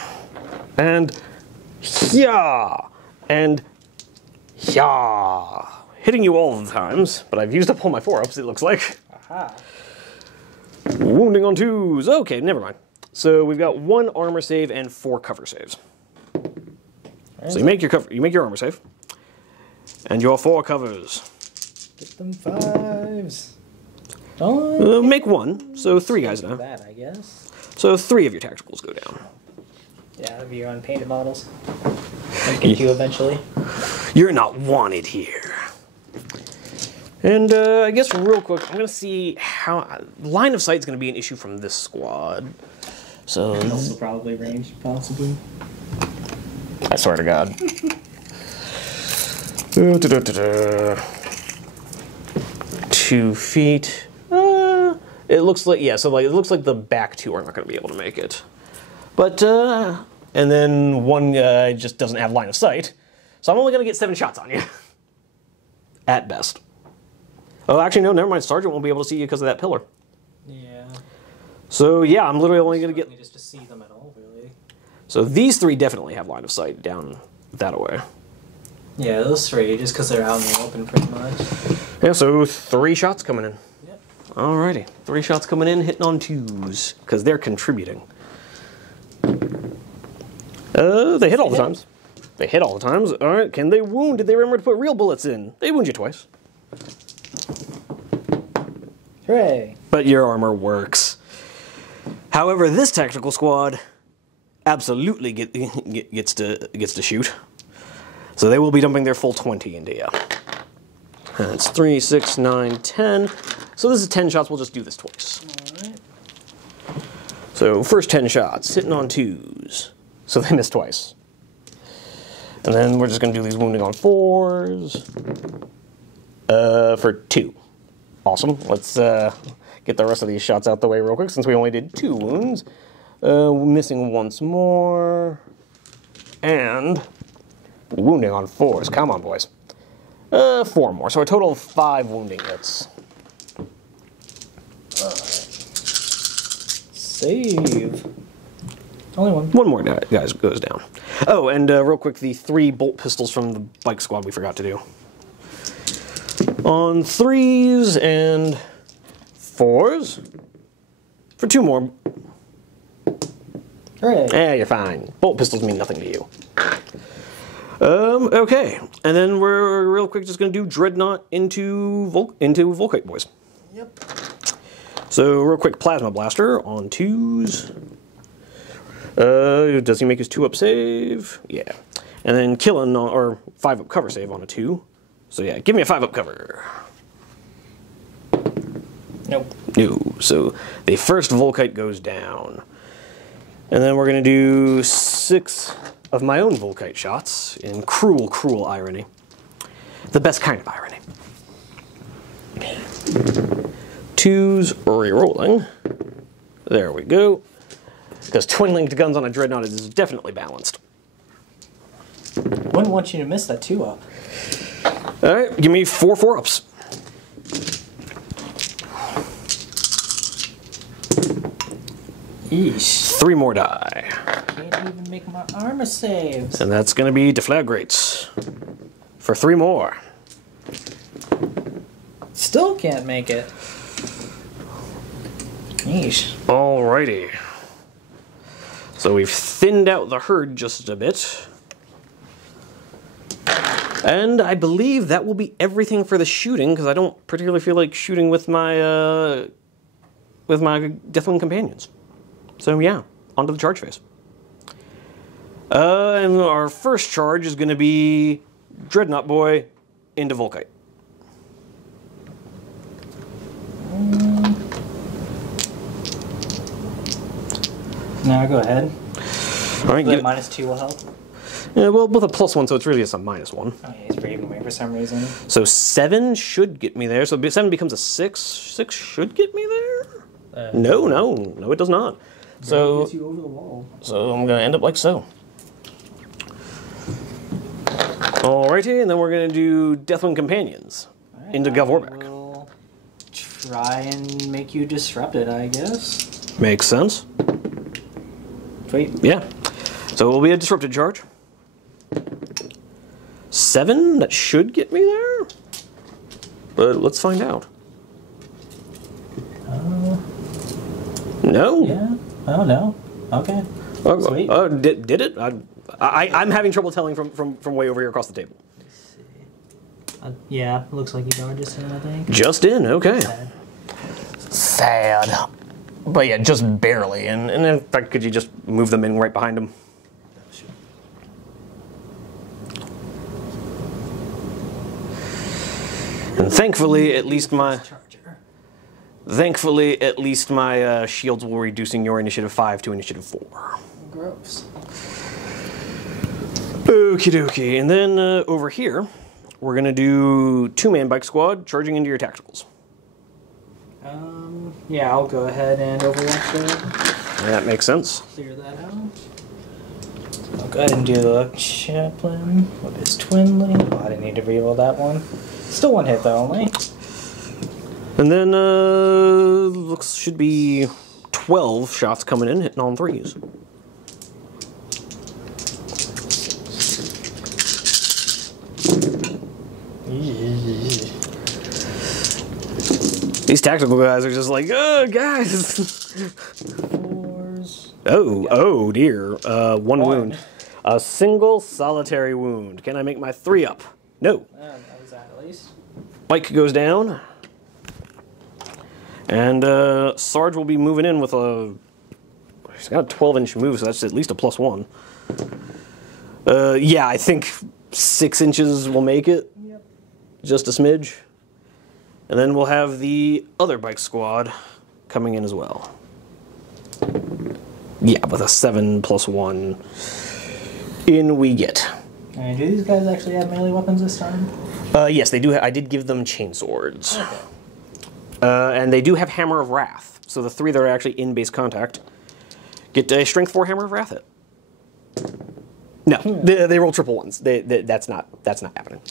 And yeah! And yeah! Hitting you all the times, but I've used up all my 4-ups, it looks like. Aha. Wounding on 2s. Okay, never mind. So we've got 1 armor save and 4 cover saves. So you make your armor save. And your 4 covers. Get them 5s. Don't Make 1, so 3 guys now. that, I guess. So 3 of your tacticals go down. Yeah, if you're on painted models. I'll get you eventually. You're not wanted here. And I guess real quick, I'm going to see how... line of sight is going to be an issue from this squad. So... Also probably ranged, possibly. I swear to God. 2 feet. It looks like... yeah, so like, it looks like the back 2 are not going to be able to make it. But, and then 1 guy just doesn't have line of sight. So I'm only going to get 7 shots on you. At best. Oh, actually, no, never mind. Sergeant won't be able to see you because of that pillar. Yeah. So, yeah, I'm literally only going to get... just to see them at all, really. So these 3 definitely have line of sight down that way. Yeah, those 3, just because they're out in the open pretty much. Yeah, so 3 shots coming in. Yep. Alrighty. 3 shots coming in, hitting on 2s, because they're contributing. They hit all the times. They hit all the times. Alright, can they wound? Did they remember to put real bullets in? They wound you twice. Hooray. But your armor works. However, this tactical squad absolutely gets to shoot. So they will be dumping their full 20 into you. That's 3, 6, 9, 10. So this is 10 shots. We'll just do this twice. Alright. So first 10 shots, hitting on 2s. So they miss twice. And then we're just going to do these wounding on 4s. For 2. Awesome. Let's get the rest of these shots out the way real quick since we only did 2 wounds. Missing once more. And wounding on 4s. Come on, boys. 4 more. So a total of 5 wounding hits. Save. Only 1. 1 more guys goes down. Oh, and real quick, the 3 bolt pistols from the bike squad we forgot to do. On 3s and 4s. For 2 more. Hooray. Eh, you're fine. Bolt pistols mean nothing to you. Okay. And then we're real quick just going to do Dreadnought into Volkite boys. Yep. So real quick, Plasma Blaster on 2s. Does he make his 2-up save? Yeah. And then killing or 5-up cover save on a 2. So yeah, give me a 5-up cover. Nope. No. So the first Volkite goes down. And then we're going to do 6 of my own Volkite shots in cruel, cruel irony. The best kind of irony. 2s re-rolling. There we go. Because twin-linked guns on a Dreadnought is definitely balanced. Wouldn't want you to miss that 2-up. Alright, give me 4 4-ups. Eesh. 3 more die. Can't even make my armor saves. And that's going to be Deflagrates. For 3 more. Still can't make it. Eesh. Alrighty. So we've thinned out the herd just a bit. And I believe that will be everything for the shooting, because I don't particularly feel like shooting with my Deathwing companions. So yeah, onto the charge phase. And our first charge is going to be Dreadnought Boy into Volkite. Now go ahead. All right, -2 will help. Yeah, well, with a +1, so it's really just a -1. Oh yeah, he's braving away for some reason. So 7 should get me there. So 7 becomes a 6. 6 should get me there? No, it does not. So gets you over the wall. So I'm going to end up like so. Alrighty, and then we're going to do Deathwing Companions into Galvorbeck. We'll try and make you disrupted, I guess. Makes sense. Wait. Yeah. So it will be a disrupted charge. 7, that should get me there. But let's find out. No. Yeah. Oh no. Okay. Sweet. Did it? I'm having trouble telling from way over here across the table. Let's see. Yeah, looks like you dodged just in, I think. Just in, okay. Sad. But yeah, just barely. And in fact, could you just move them in right behind him? And thankfully, at least my shields will reducing your initiative 5 to initiative 4. Gross. Okie dokie. And then over here, we're going to do 2-man bike squad charging into your tacticals. Yeah, I'll go ahead and overwatch that. That makes sense. Clear that out. I'll go ahead and do the chaplain with his twinling. Oh, I didn't need to reroll that one. Still 1 hit though, only. And then should be 12 shots coming in, hitting on 3s. These tactical guys are just like, oh, guys. 4s. Oh dear. 1 wound. A single solitary wound. Can I make my 3 up? No. That was that at least. Bike goes down. And Sarge will be moving in with a... He's got a 12-inch move, so that's at least a +1. Yeah, I think 6 inches will make it. Yep. Just a smidge. And then we'll have the other bike squad coming in as well. Yeah, with a 7 +1 in we get. Alright, do these guys actually have melee weapons this time? Yes, they do. I did give them chainswords. Okay. And they do have Hammer of Wrath. So the 3 that are actually in base contact get a Strength 4 Hammer of Wrath hit. No, they roll triple 1s. That's not happening.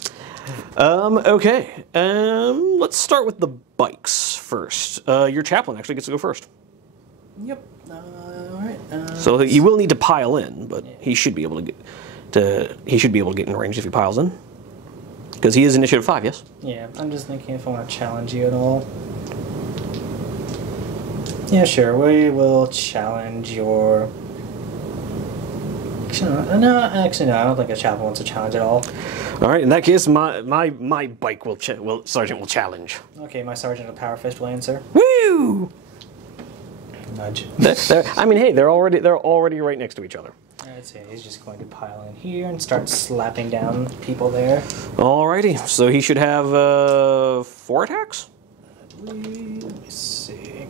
Okay. Let's start with the bikes first. Your chaplain actually gets to go first. Yep. Alright. So you will need to pile in, but he should be able to get in range if he piles in. Because he is initiative 5, yes? Yeah, I'm just thinking if I want to challenge you at all. Yeah, sure. We will challenge your... No, actually, no. I don't think a chaplain wants to challenge at all. All right. In that case, my bike sergeant will challenge. Okay, my sergeant of Power Fist will answer. Woo! Nudge. I mean, hey, they're already right next to each other. I'd say he's just going to pile in here and start slapping down people there. Alrighty. So he should have 4 attacks. Let me see.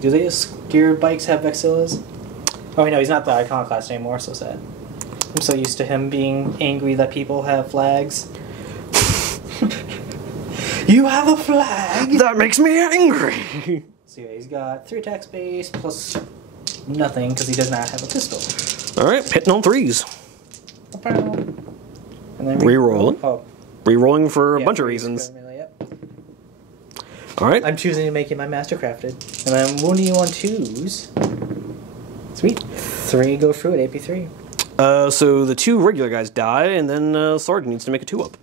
Do your bikes have Vexillas? Oh, no, he's not the Iconoclast anymore. So sad. I'm so used to him being angry that people have flags. You have a flag? That makes me angry. So yeah, he's got 3 attacks base plus nothing because he does not have a pistol. All right, hitting on 3s. And then re-rolling. Oh. Re-rolling for a bunch of reasons. Yep. All right. I'm choosing to make it my Mastercrafted. And I'm wounding you on 2s. Sweet. 3 go through at AP3. So the 2 regular guys die, and then Sarge needs to make a 2-up.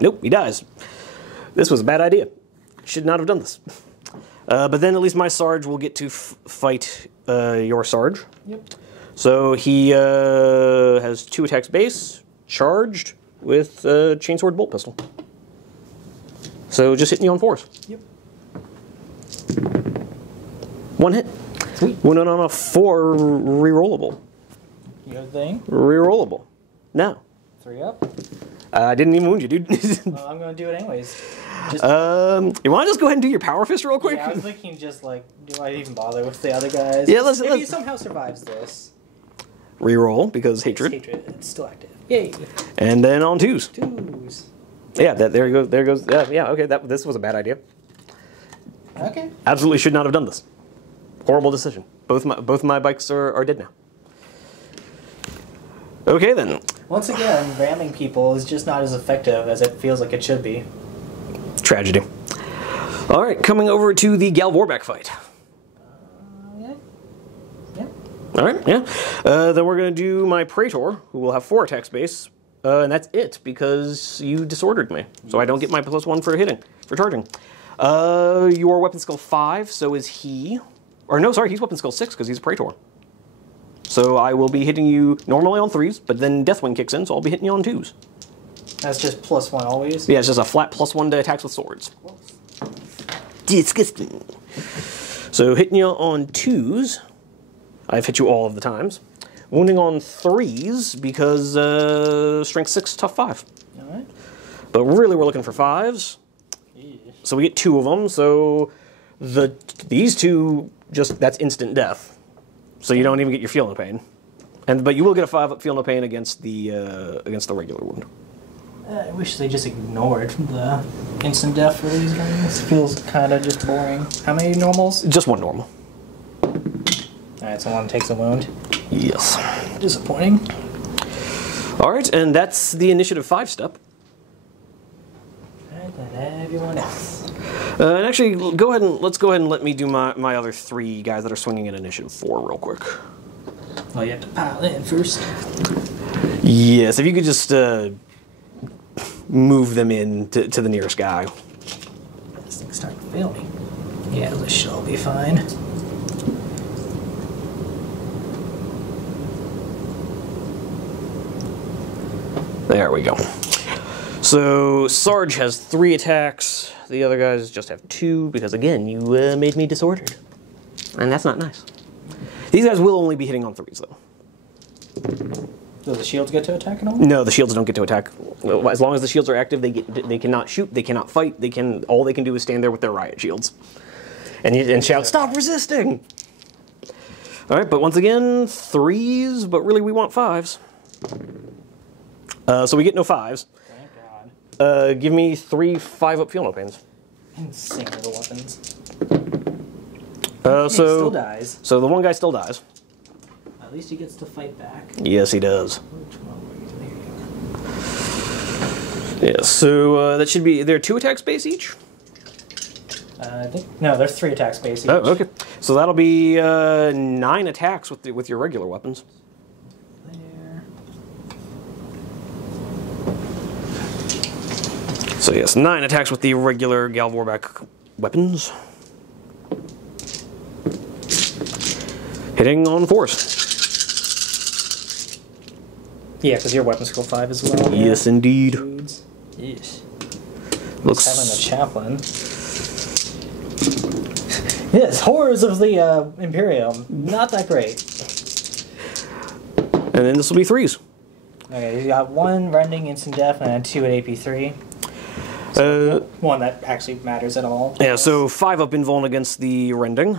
Nope, he dies. This was a bad idea. Should not have done this. But then at least my Sarge will get to fight your Sarge. Yep. So he has 2 attacks base, charged with a chainsword bolt pistol. So just hitting you on 4s. Yep. 1 hit. Sweet. Wounded on a 4, rerollable. Your thing. Rerollable. No. 3 up. I didn't even wound you, dude. Well, I'm gonna do it anyways. Just, you want to just go ahead and do your power fist real quick? yeah, I was thinking just like, do I even bother with the other guys? Yeah, if he somehow survives this. Reroll because hatred. Hatred. It's still active. Yay. And then on 2s. 2s. Yeah, there you go. There goes. Yeah. Okay. This was a bad idea. Okay. Absolutely should not have done this. Horrible decision. Both my bikes are dead now. Okay then. Once again, ramming people is just not as effective as it feels like it should be. Tragedy. All right, coming over to the Gal Vorbeck fight. Yeah. Yeah. All right, yeah. Then we're going to do my Praetor, who will have 4 attack space, and that's it, because you disordered me. So I don't get my +1 for hitting, for charging. Your weapon skill 5, so is he. Or no, sorry, he's weapon skill 6, because he's a Praetor. So I will be hitting you normally on 3s, but then Deathwing kicks in, so I'll be hitting you on 2s. That's just +1 always? Yeah, it's just a flat +1 to attacks with swords. Disgusting. So hitting you on 2s, I've hit you all of the times. Wounding on 3s because strength 6, tough 5. Alright. But really we're looking for 5s. Yeah. So we get 2 of them, so these 2, just that's instant death. So you don't even get your feel no pain. But you will get a 5 feel no pain against the regular wound. I wish they just ignored the instant death for these guys. Feels kind of just boring. How many normals? Just 1 normal. Alright, so 1 takes a wound. Yes. Disappointing. Alright, and that's the initiative 5 step. Alright, then everyone else. And actually, let's go ahead and let me do my other 3 guys that are swinging at initiative 4 real quick. Well, you have to pile in first. Yes, if you could just move them in to the nearest guy. This thing's starting to fail me. Yeah, this shall be fine. There we go. So Sarge has 3 attacks. The other guys just have 2 because, again, you made me disordered. And that's not nice. These guys will only be hitting on 3s, though. Do the shields get to attack at all? No, the shields don't get to attack. As long as the shields are active, they cannot shoot, they cannot fight, all they can do is stand there with their riot shields. And shout, "Stop resisting!" Alright, but once again, 3s, but really we want 5s. So we get no 5s. Thank God. Give me 3 5-up feel no pains. Insane little weapons. So He still dies. So the one guy still dies. At least he gets to fight back. Yes, he does. Which one were you? Yeah, so that should be, they're 2 attack space each? I think, no, there's 3 attack space each. Oh, okay. So that'll be 9 attacks with your regular weapons. There. So yes, 9 attacks with the regular Gal Vorbeck weapons. Hitting on 4s. Yeah, because your weapon skill 5 as well. Yes, indeed. Dudes. Yes. Looks Having a chaplain. Yes, horrors of the Imperium. Not that great. And then this will be 3s. Okay, you got 1 rending instant death and 2 at AP3. So 1 that actually matters at all. Yeah, so 5-up invuln against the rending.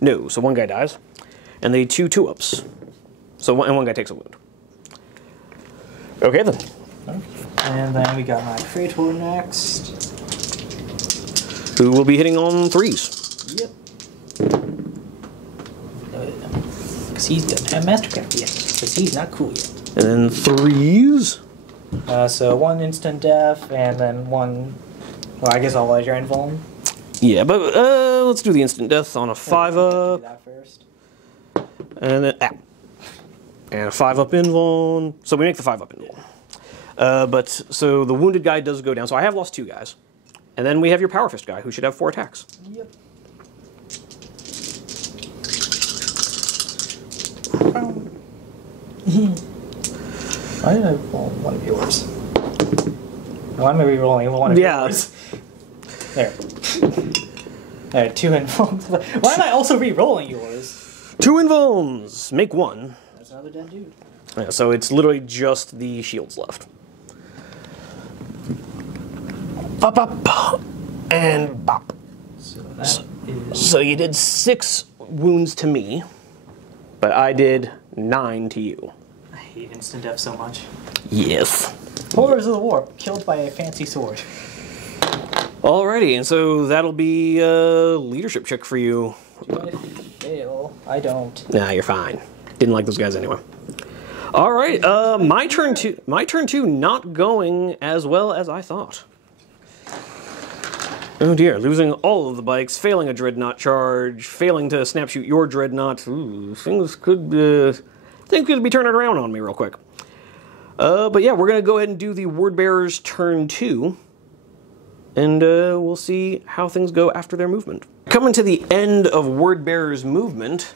No, so 1 guy dies. And they 2 2-ups. So one guy takes a wound. Okay then. And then we got my Praetor next. Who will be hitting on 3s. Yep. Because he doesn't have Mastercraft yet. Because he's not cool yet. And then 3s. So 1 instant death, and then 1... Well, I guess I'll let your invuln. Yeah, but let's do the instant death on a 5-up. Do that first. And then... And a 5-up invuln. So we make the 5-up invuln. But, so the wounded guy does go down. So I have lost 2 guys. And then we have your Power Fist guy, who should have 4 attacks. Yep. Why did I roll one of yours? Why am I re-rolling one of yours? There. There, 2 invulns. Why am I also re-rolling yours? 2 invulns. Make 1. That's another dead dude. Yeah, so it's literally just the shields left. Bop, bop, and bop. So that is... So you did 6 wounds to me, but I did 9 to you. I hate instant death so much. Yes. Horrors of the Warp, killed by a fancy sword. Alrighty, and so that'll be a leadership check for you. Do I fail? I don't. Nah, you're fine. Didn't like those guys anyway. All right, my turn two. My turn 2 not going as well as I thought. Oh dear, losing all of the bikes, failing a dreadnought charge, failing to snap shoot your dreadnought. Ooh, things could be turning around on me real quick. But yeah, we're gonna go ahead and do the Word Bearer's turn 2, and we'll see how things go after their movement. Coming to the end of Word Bearer's movement.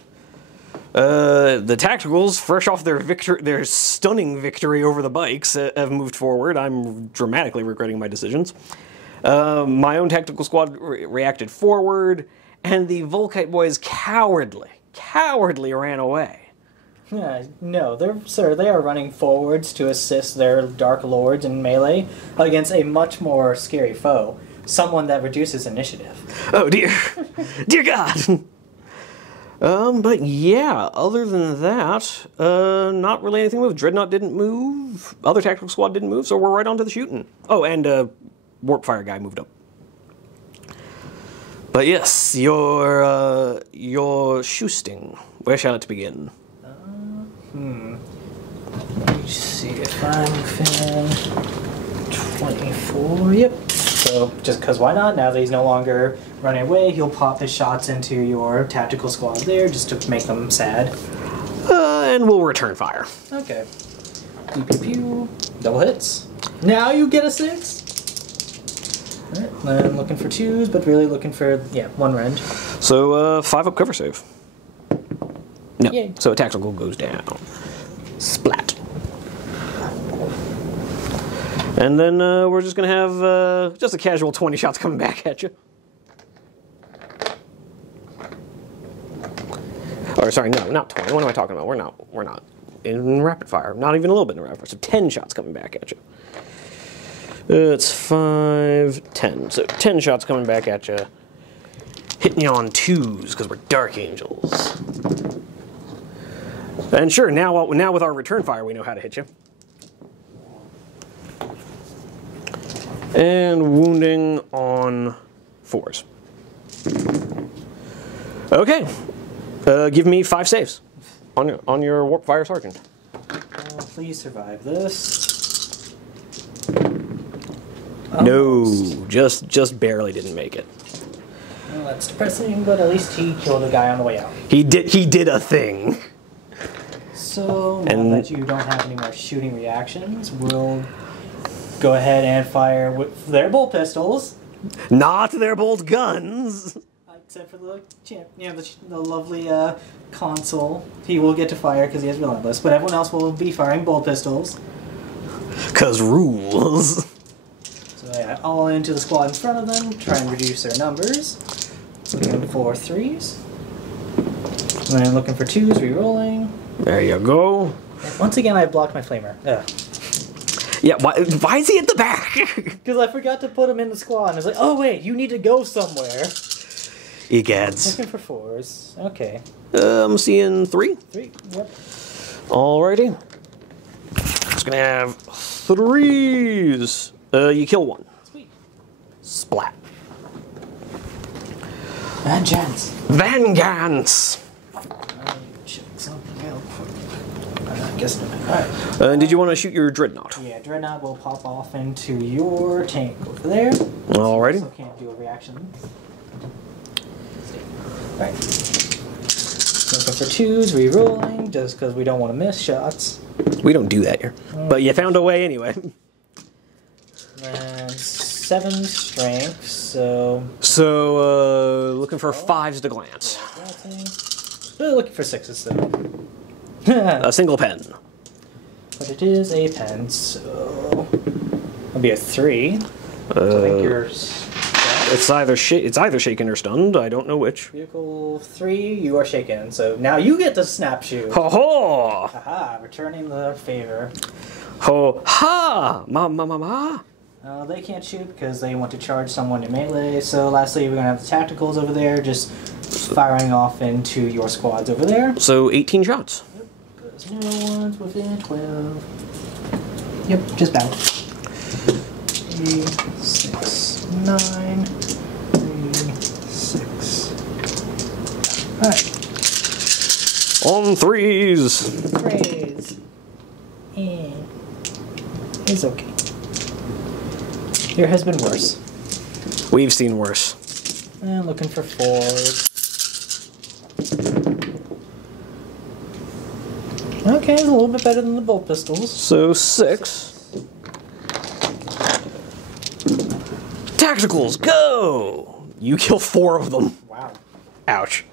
The Tacticals, fresh off their stunning victory over the bikes, have moved forward. I'm dramatically regretting my decisions. My own tactical squad reacted forward, and the Volkite boys cowardly ran away. Yeah, no, they are running forwards to assist their Dark Lords in melee against a much more scary foe. Someone that reduces initiative. Oh dear. Dear God! But yeah, other than that, not really anything moved. Dreadnought didn't move, other tactical squad didn't move, so we're right on to the shooting. Oh, and Warp Fire guy moved up. But yes, your shoosting. Where shall it begin? Let me see if I'm within 24. Yep. So, just because why not? Now that he's no longer running away, he'll pop his shots into your tactical squad there just to make them sad. And we'll return fire. Okay. Pew pew pew. Double hits. Now you get a 6. Alright, I'm looking for 2s, but really looking for, 1 rend. So, 5 up cover save. No, Yay. so tactical goes down. Splat. And then we're just going to have just a casual 20 shots coming back at you. Or sorry, no, not 20. What am I talking about? We're not in rapid fire. Not even a little bit in rapid fire. So 10 shots coming back at you. It's 5, 10. So 10 shots coming back at you. Hitting you on 2s because we're Dark Angels. And sure, now with our return fire, we know how to hit you. And wounding on 4s. Okay. Give me 5 saves on your Warp Fire Sergeant. Please survive this. No, just barely didn't make it. Well, that's depressing, but at least he killed a guy on the way out. He did a thing. So now that you don't have any more shooting reactions, we'll go ahead and fire with their bolt pistols. Not their bolt guns. Except for the champ, the lovely consul. He will get to fire because he has relentless, but everyone else will be firing bolt pistols. 'Cause rules. So yeah, all into the squad in front of them, try and reduce their numbers. Looking for 3s. And then looking for 2s, re-rolling. There you go. And once again, I blocked my flamer. Ugh. Yeah, why is he at the back? Because I forgot to put him in the squad. And I was like, oh wait, you need to go somewhere. Egads. Looking for 4s. Okay. I'm seeing 3. 3, yep. Alrighty. Just gonna have 3s. You kill 1. Sweet. Splat. Vengeance. Vengeance. Check something real quick. I guess not. Alright. Did you want to shoot your dreadnought? Yeah, Dreadnought will pop off into your tank over there. Alrighty. So can't do a reaction. Right. Looking for 2s, re-rolling, just because we don't want to miss shots. We don't do that here. But you found a way anyway. And 7 strength, so... So, looking for 5s to glance. Looking for 6s, though. A single pen. But it is a pen, so it'll be a 3. So I think you're it's either shaken or stunned. I don't know which. vehicle 3. You are shaken, so now you get to snap shoot. Ho ho! Haha, returning the favor. Ho ha! Ma. They can't shoot because they want to charge someone in melee. So lastly, we're gonna have the tacticals over there, just firing off into your squads over there. So 18 shots. Yep, there's no ones within 12. Yep, just about. 3, 6, 9, 3, 6. Alright. On 3s. Praise. It's okay. There has been worse. We've seen worse. And looking for 4s. Okay, it's a little bit better than the bolt pistols. So 6. Tacticals, go! You kill 4 of them. Wow. Ouch.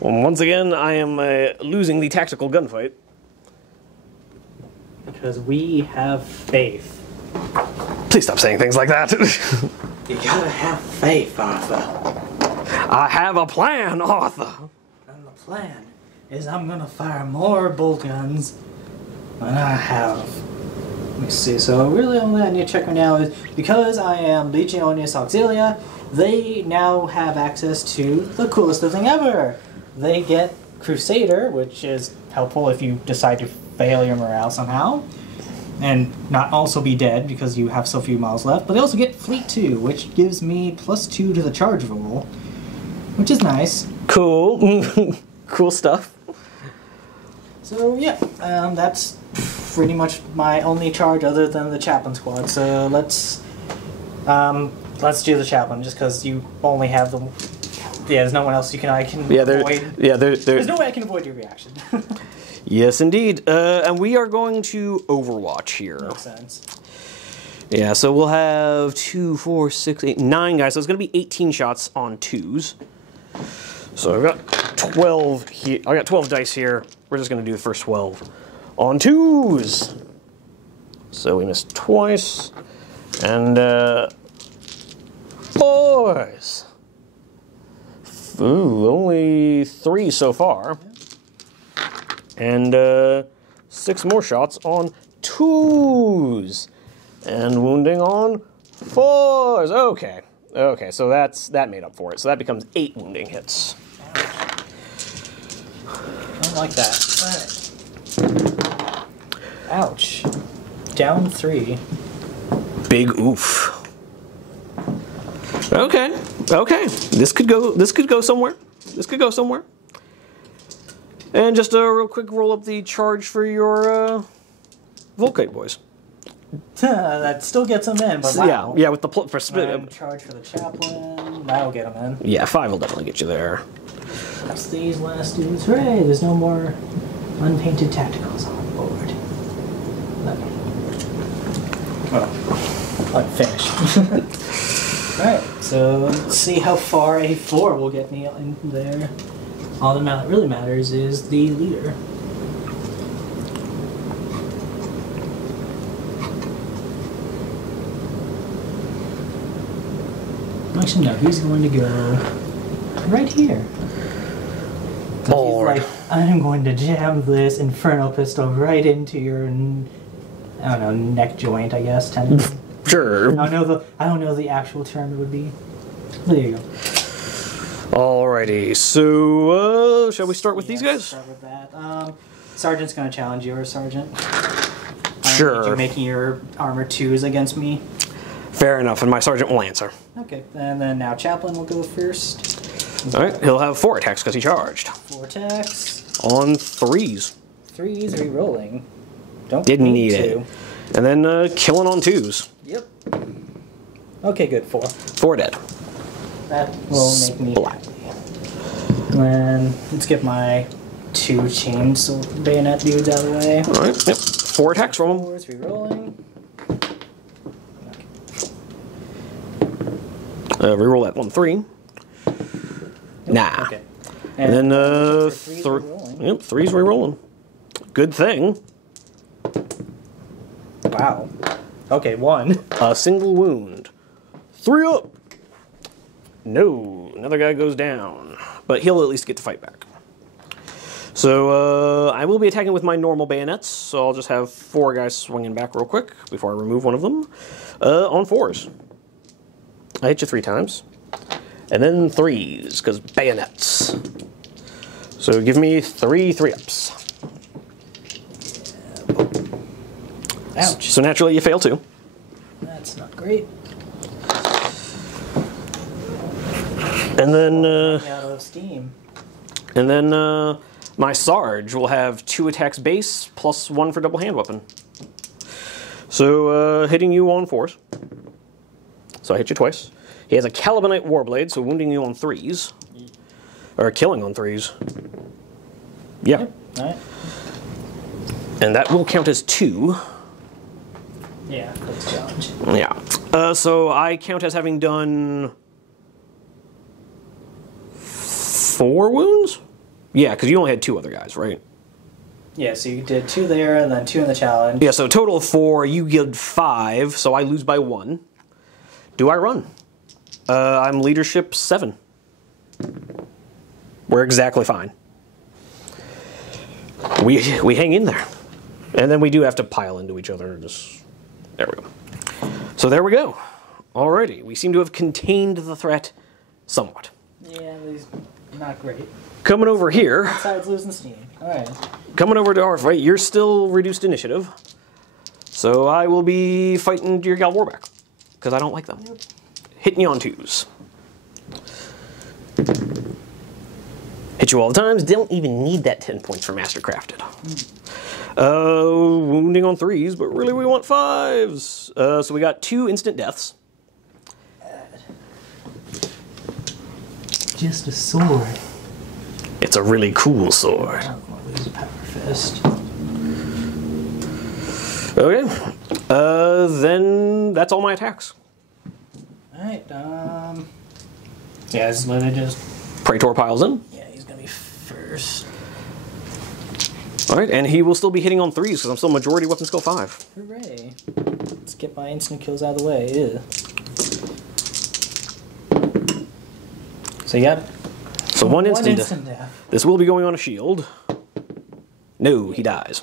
Well, once again, I am losing the tactical gunfight. Because we have faith. Please stop saying things like that. You gotta have faith, Arthur. I have a plan, Arthur. And the plan is I'm gonna fire more bolt guns than I have. Let me see, so really all that I need to check right now is because I am Legionis Auxilia, they now have access to the coolest thing ever. They get Crusader, which is helpful if you decide to fail your morale somehow. And not also be dead because you have so few miles left. But they also get Fleet 2, which gives me +2 to the charge roll, which is nice. Cool. Cool stuff. So yeah, that's pretty much my only charge other than the chaplain squad. So let's do the chaplain just because you only have the. Yeah, there's no one else I can avoid. Yeah, there's no way I can avoid your reaction. Yes, indeed. And we are going to Overwatch here. Makes sense. Yeah, so we'll have 2, 4, 6, 8, 9 guys. So it's going to be 18 shots on 2s. So I've got 12 here. I got 12 dice here. We're just going to do the first 12 on 2s. So we missed twice. And 4s. Ooh, only 3 so far. And 6 more shots on 2s. And wounding on 4s. Okay. Okay, so that made up for it. So that becomes 8 wounding hits. I don't like that. Alright. Ouch. Down 3. Big oof. Okay. Okay. This could go somewhere. This could go somewhere. And just a real quick roll up the charge for your Volkite boys. That still gets them in, but wow. Yeah, with the for charge for the chaplain. That'll get them in. Yeah, 5 will definitely get you there. That's these last dudes. Hooray! There's no more unpainted tacticals on board. Oh, unfinished. Alright, so let's see how far a 4 will get me in there. All that really matters is the leader. Actually, no, he's going to go right here. He's like, I'm going to jam this Inferno pistol right into your, I don't know, neck joint, I guess, tendon. Sure. I don't know the actual term it would be. There you go. Alrighty, so shall we start with these guys? Start with that. Sergeant's going to challenge you, Sergeant. Sure. You're making your armor 2s against me. Fair enough, and my sergeant will answer. Okay, and then now Chaplain will go first. Alright, he'll have 4 attacks because he charged. 4 attacks. On 3s. 3s re-rolling. Didn't need it. And then killing on 2s. Yep. Okay, good. 4. 4 dead. That will make me happy. And let's get my 2 chainsaw bayonet dudes out of the way. Alright, yep. 4 attacks from him. 4s re-rolling. Reroll that 1, 3. Nah. Okay. And then 3's re-rolling. Yep, 3's re-rolling. Good thing. Wow. Okay, 1. A single wound. 3 up. No, another guy goes down. But he'll at least get to fight back. So I will be attacking with my normal bayonets, so I'll just have 4 guys swinging back real quick before I remove one of them. On 4s. I hit you 3 times. And then 3s, because bayonets. So give me 3 3-ups. Ouch. So naturally you fail too. That's not great. And then Out of steam. And then my Sarge will have 2 attacks base, plus 1 for double hand weapon. So hitting you on 4s. So I hit you twice. He has a Calibanite Warblade, so wounding you on 3s. Or killing on 3s. Yeah. Yep. Alright. And that will count as 2. Yeah, that's a challenge. Yeah. So I count as having done 4 wounds? Yeah, because you only had 2 other guys, right? Yeah, so you did 2 there and then 2 in the challenge. Yeah, so total of 4, you get 5, so I lose by 1. Do I run? I'm leadership 7. We're exactly fine. We hang in there. And then we do have to pile into each other. Just there we go. So there we go. Alrighty, we seem to have contained the threat somewhat. Yeah, he's not great. Coming over here. Besides losing steam. Alright. Coming over to our fight, you're still reduced initiative. So I will be fighting your gal Warback. Because I don't like them. Yep. Hitting you on 2s. Hit you all the times. Don't even need that 10 points for Mastercrafted. Wounding on 3s, but really we want 5s. So we got 2 instant deaths. Just a sword. It's a really cool sword. I don't want to lose a power fist. Okay. Then that's all my attacks. Alright, yeah, it's literally just... Praetor piles in. Yeah, he's gonna be first. Alright, and he will still be hitting on 3s because I'm still majority weapon skill 5. Hooray. Let's get my instant kills out of the way. Ew. So you got... So one instant death. This will be going on a shield. No, he dies.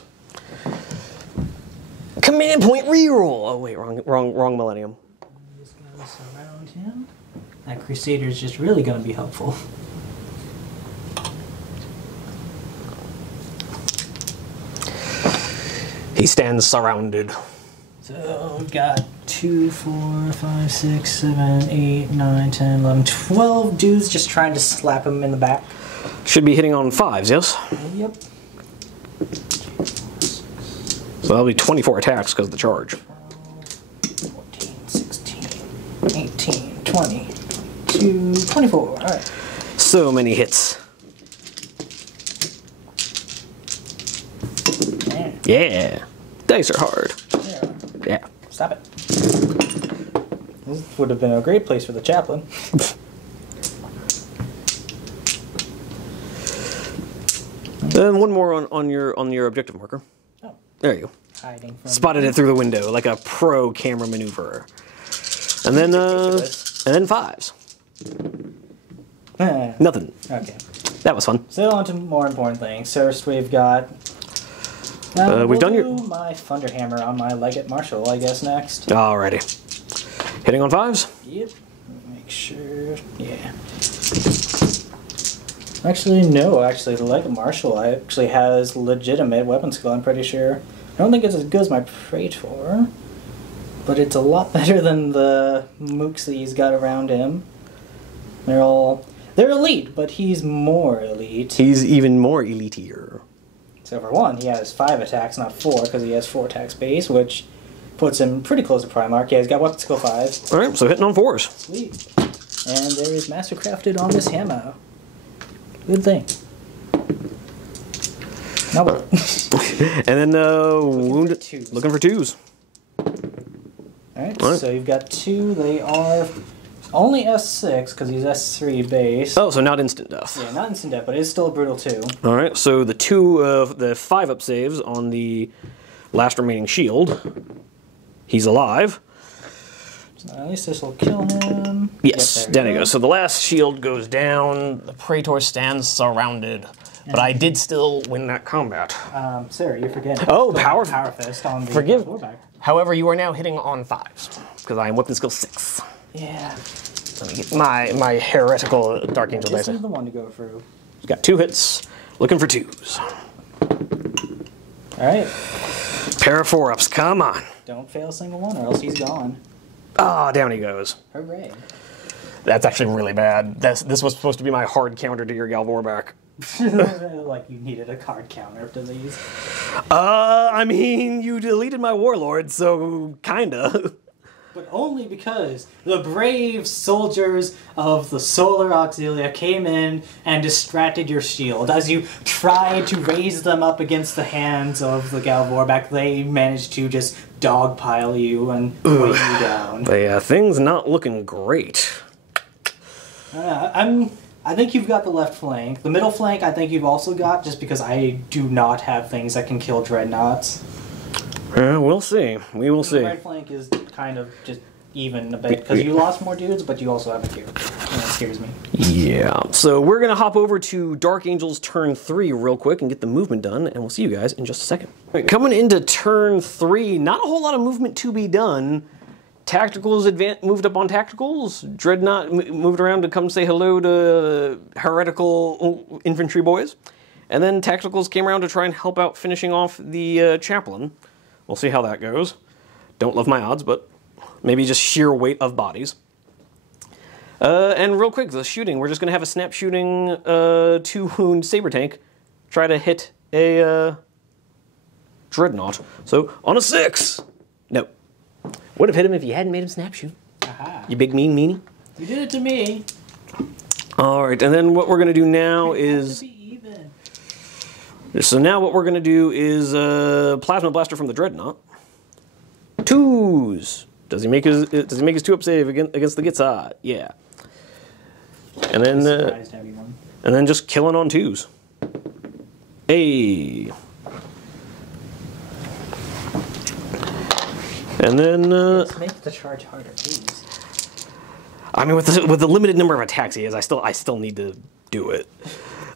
Command point reroll. Oh wait, wrong millennium. Just gotta surround him. That Crusader is just really gonna be helpful. He stands surrounded. So we've got 2, 4, 5, 6, 7, 8, 9, 10, 11, 12 dudes just trying to slap him in the back. Should be hitting on 5s, yes? Yep. So that'll be 24 attacks because of the charge. 14, 16, 18, 20, 22, 24. Alright. So many hits. Man. Yeah. Dice are hard. Yeah. Yeah. Stop it. This would have been a great place for the chaplain. And one more on your objective marker. Oh. There you go. Hiding from... Spotted it through the window like a pro camera maneuverer. And then 5s. Nothing. Okay. That was fun. So on to more important things. First we've got... We've done your... my Thunderhammer on my Legate Marshal, I guess, next. Alrighty. Hitting on 5s? Yep. Make sure... Yeah. Actually, no. Actually, the Legate Marshal actually has legitimate weapon skill, I'm pretty sure. I don't think it's as good as my Praetor, but it's a lot better than the mooks that he's got around him. They're elite, but he's more elite. He's even more elitier. So for 1, he has 5 attacks, not 4, because he has 4 attacks base, which puts him pretty close to Primarch. Yeah, he's got weapon skill 5. Alright, so hitting on 4s. Sweet. And there is Mastercrafted on this hammer. Good thing. No. And then wounded. Looking for 2s. Alright, so you've got 2. They are only S6 because he's S3 base. Oh, so not instant death. Yeah, not instant death, but it's still a brutal 2. Alright, so the 5 up saves on the last remaining shield He's alive. So at least this will kill him. Yes, Yep, there you go. So the last shield goes down. The Praetor stands surrounded. But I did still win that combat. Sir, you're forgetting. Oh, Power Fist on the Forgive. Warback. However, you are now hitting on 5s because I am weapon skill 6. Yeah. Let me get my heretical Dark Angel This dice. is the one to go through. He's got 2 hits, looking for 2s. All right. Pair of 4-ups, come on. Don't fail a single one, or else he's gone. Ah, down he goes. Hooray. That's actually really bad. This was supposed to be my hard counter to your Galvorback. Like you needed a card counter to these. I mean, you deleted my Warlord, so kinda. But only because the brave soldiers of the Solar Auxilia came in and distracted your shield. As you tried to raise them up against the hands of the Galvorback, they managed to just dogpile you and weigh you down. But yeah, things not looking great. I think you've got the left flank. The middle flank I think you've also got, just because I do not have things that can kill dreadnoughts. We'll see. We will see. The right flank is kind of just even a bit, because you lost more dudes, but you also have a cure. And that scares me. Yeah. So we're going to hop over to Dark Angel's turn 3 real quick and get the movement done, and we'll see you guys in just a second. All right, coming into turn 3, not a whole lot of movement to be done. Tacticals moved up on Tacticals. Dreadnought moved around to come say hello to heretical infantry boys. And then Tacticals came around to try and help out finishing off the Chaplain. We'll see how that goes. Don't love my odds, but maybe just sheer weight of bodies. And real quick, the shooting. We're just going to have a snap shooting 2-wound saber tank try to hit a Dreadnought. So on a 6. No. Would have hit him if you hadn't made him snap shoot. Aha. You big mean meanie. You did it to me. All right, and then what we're going to do now is... To be even. So now what we're going to do is Plasma Blaster from the Dreadnought. 2s. Does he make his 2-up save against the Gitzah? Yeah. And then just killing on 2s. Hey. And then Let's make the charge harder, please. I mean, with the limited number of attacks he has, I still need to do it.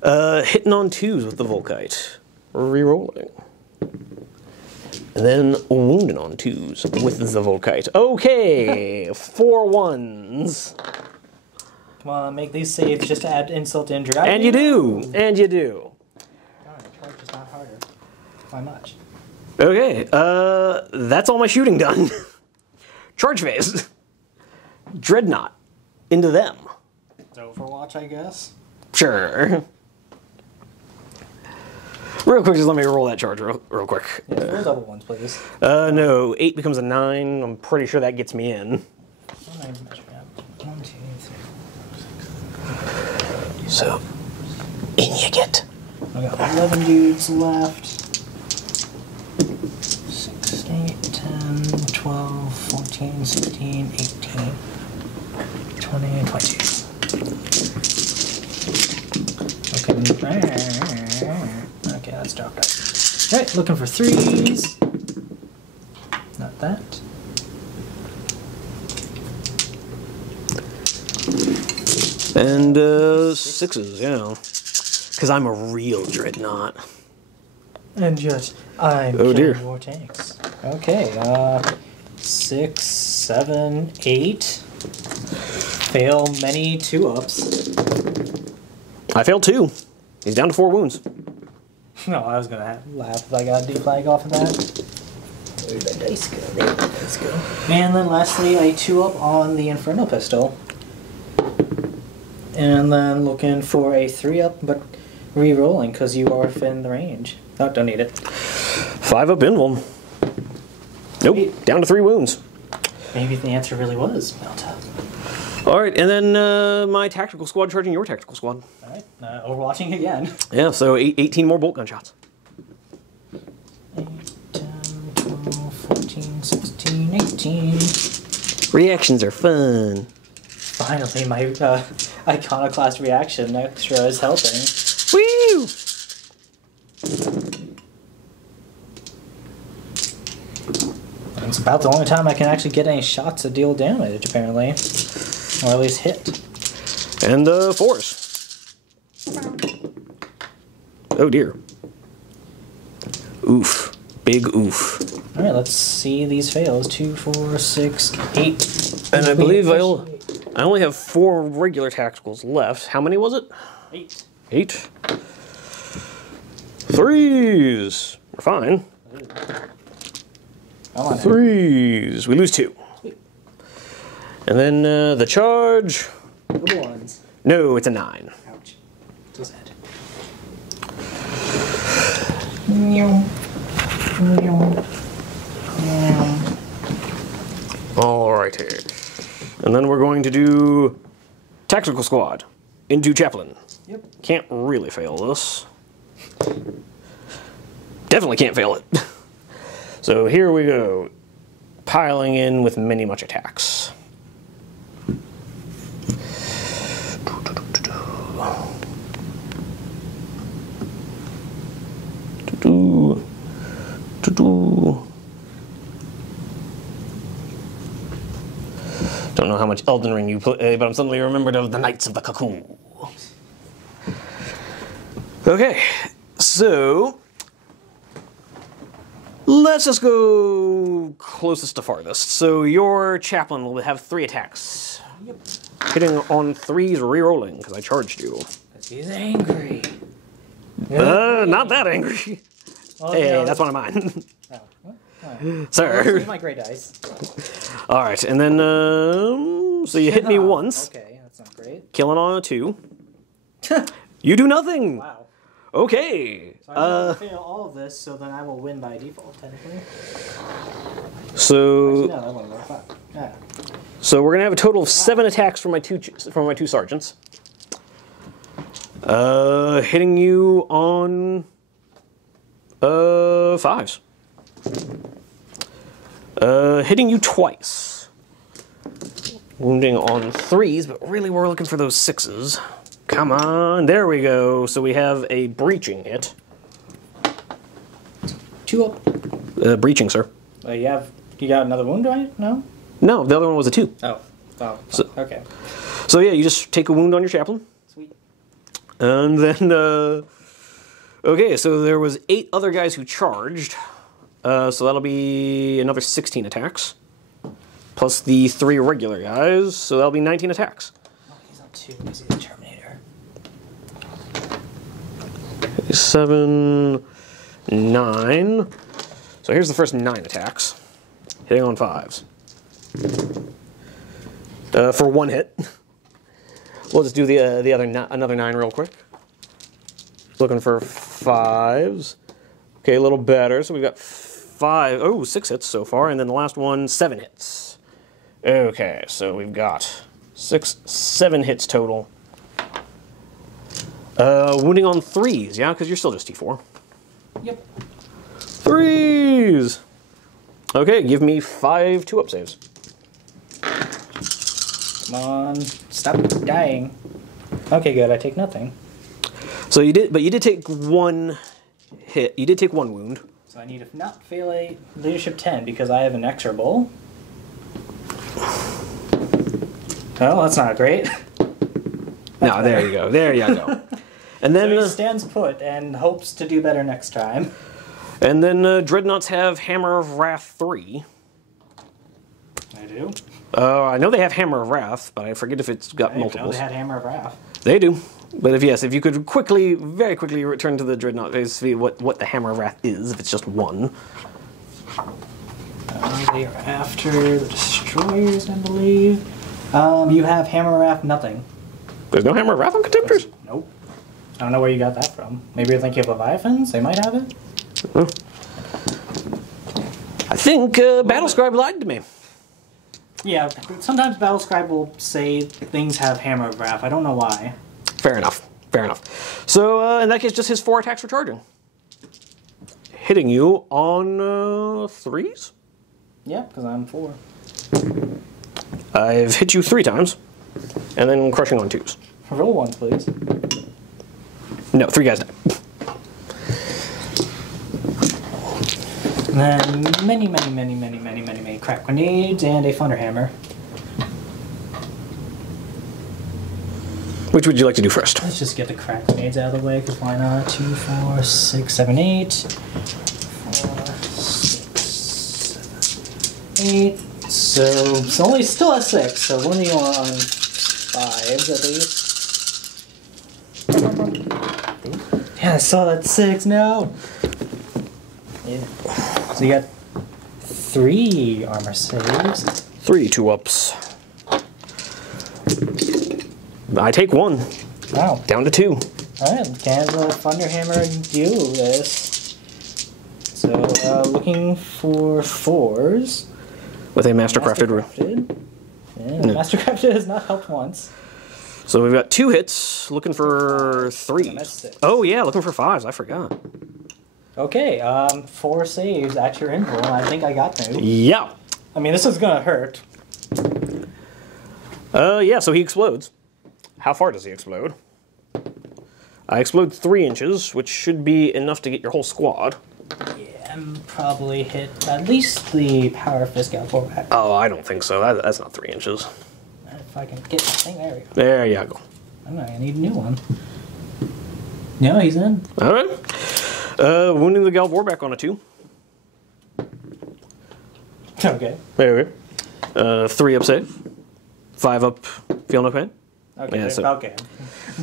Hitting on 2s with the Volkite. Rerolling. And then wounding on 2s with the Volkite. Okay, 4 1s. Come on, make these saves just to add insult to injury. And you do! And you do. God, the charge is not harder. By much. Okay, that's all my shooting done. Charge phase. Dreadnought. Into them. It's Overwatch, I guess. Sure. Real quick, just let me roll that charge real quick. Yeah, roll double ones, please. No, 8 becomes a 9. I'm pretty sure that gets me in. 1, 2, 3. So, in you get. I got 11 dudes left. 6, 8, 10, 12, 14, 16, 18, 20, 22. Okay, that's dropped out. Alright, looking for 3s. Not that. And 6s, yeah. Because I'm a real Dreadnought. And yet, I'm Oh, killing dear. more tanks. Okay, 6, 7, 8. Fail many 2-ups. I failed 2. He's down to 4 wounds. No, I was gonna laugh if I got a D-flag off of that. Where'd the dice go? There the dice go. And then lastly, a 2-up on the Inferno Pistol. And then looking for a 3-up, but re-rolling because you are within the range. Oh, don't need it. 5-up Invuln. Nope, down to 3 wounds. Maybe the answer really was Melta. Alright, and then my tactical squad charging your tactical squad. Alright, overwatching again. Yeah, so 18 more bolt gun shots. 8, 10, 12, 14, 16, 18. Reactions are fun. Finally, my Iconoclast reaction extra is helping. Woo! And It's about the only time I can actually get any shots that deal damage, apparently. Or at least hit. And 4s. Oh dear. Oof. Big oof. Alright, let's see these fails. 2, 4, 6, 8. And I believe I only have 4 regular tacticals left. How many was it? 8. 8. 3s. We're fine. Come on, 3s. We lose 2. Sweet. And then the charge. Little ones. No, it's a 9. Ouch. So sad. Alrighty. And then we're going to do Tactical Squad into Chaplain. Yep. Can't really fail this. Definitely can't fail it. So here we go. Piling in with many much attacks. Don't know how much Elden Ring you play, but I'm suddenly remembered of the Knights of the Cocoon. Okay, so let's just go closest to farthest. So your chaplain will have 3 attacks. Yep. Hitting on 3s, re-rolling, because I charged you. Because he's angry. Not that angry. Well, Hey, no, that's one of mine. Oh, what? Alright. Sir. Those are my gray dice. Alright, and then, so you hit me once, Okay, that's not great. killing on a 2. You do nothing! Wow. Okay. So I'm going to fail all of this, so then I will win by default, technically. So, Actually, no, that won't work. Yeah. so we're gonna have a total of 7 attacks from my two sergeants. Hitting you on 5s. Hitting you twice. Wounding on 3s, but really we're looking for those 6s. Come on, there we go. So we have a breaching hit. 2 up. Breaching, sir. You got another wound, right? No? No, the other one was a 2. Oh. Oh, So- okay. So yeah, you just take a wound on your chaplain. Sweet. And then, okay, so there was 8 other guys who charged. So that'll be another 16 attacks. Plus the 3 regular guys, so that'll be 19 attacks. Oh, he's on 2. He's the Terminator. 7, 9. So here's the first 9 attacks. Hitting on 5s. For 1 hit. We'll just do the other another 9 real quick. Looking for 5s. Okay, a little better. So we've got 6 hits so far, and then the last one, 7 hits. Okay, so we've got 7 hits total. Wounding on 3s, yeah, because you're still just T4. Yep. 3s. Okay, give me 5 2-up saves. Come on. Stop dying. Okay, good. I take nothing. So you did take 1 hit. You did take 1 wound. So I need to not fail a leadership 10 because I have an exorable. Well, that's not great. No, there you go. There you go. And then So he stands put and hopes to do better next time. Dreadnoughts have Hammer of Wrath 3. I do. I know they have Hammer of Wrath, but I forget if it's got I didn't know multiples. they had Hammer of Wrath. They do. But if you could very quickly return to the Dreadnought phase, see what the Hammer of Wrath is, if it's just 1. They are after the Destroyers, I believe. You have Hammer of Wrath, nothing. There's no Hammer of Wrath on Contemptors? Nope. I don't know where you got that from. Maybe you're thinking of Leviathans? They might have it. I think Battlescribe lied to me. Yeah, sometimes Battlescribe will say things have Hammer of Wrath. I don't know why. Fair enough. Fair enough. So, in that case, just his 4 attacks for charging. Hitting you on 3s? Yeah, because I'm 4. I've hit you 3 times, and then crushing on 2s. Roll 1, please. No, 3 guys die. And then many crack grenades and a thunderhammer. Which would you like to do first? Let's just get the crack grenades out of the way, because why not? 2, 4, 6, 7, 8. 4, 6, 7, 8. So it's only still at 6, so we're only on 5 at least. Yeah, I saw that 6 now. Yeah. So you got 3 armor saves. 3 2-ups. I take 1. Wow. Down to 2. Alright, can the Thunderhammer do this? So, looking for 4s. With a Mastercrafted rune. Yeah, Mastercrafted has not helped once. So we've got 2 hits, looking for 3. That's 6. Oh yeah, looking for 5s, I forgot. Okay, 4 saves at your invul. I think I got them. Yeah. I mean, this is gonna hurt. Yeah, so he explodes. How far does he explode? I explode 3 inches, which should be enough to get your whole squad. Yeah, I'm probably hit at least the Power Fist Galfor back. Oh, I don't think so. That's not 3 inches. If I can get the thing, there we go. There you go. I don't know, I need a new one. No, he's in. Alright. Wounding the Galvorback on a 2. Okay. There we go. 3 up save. 5 up feel no pain. Okay, Yeah, so- okay.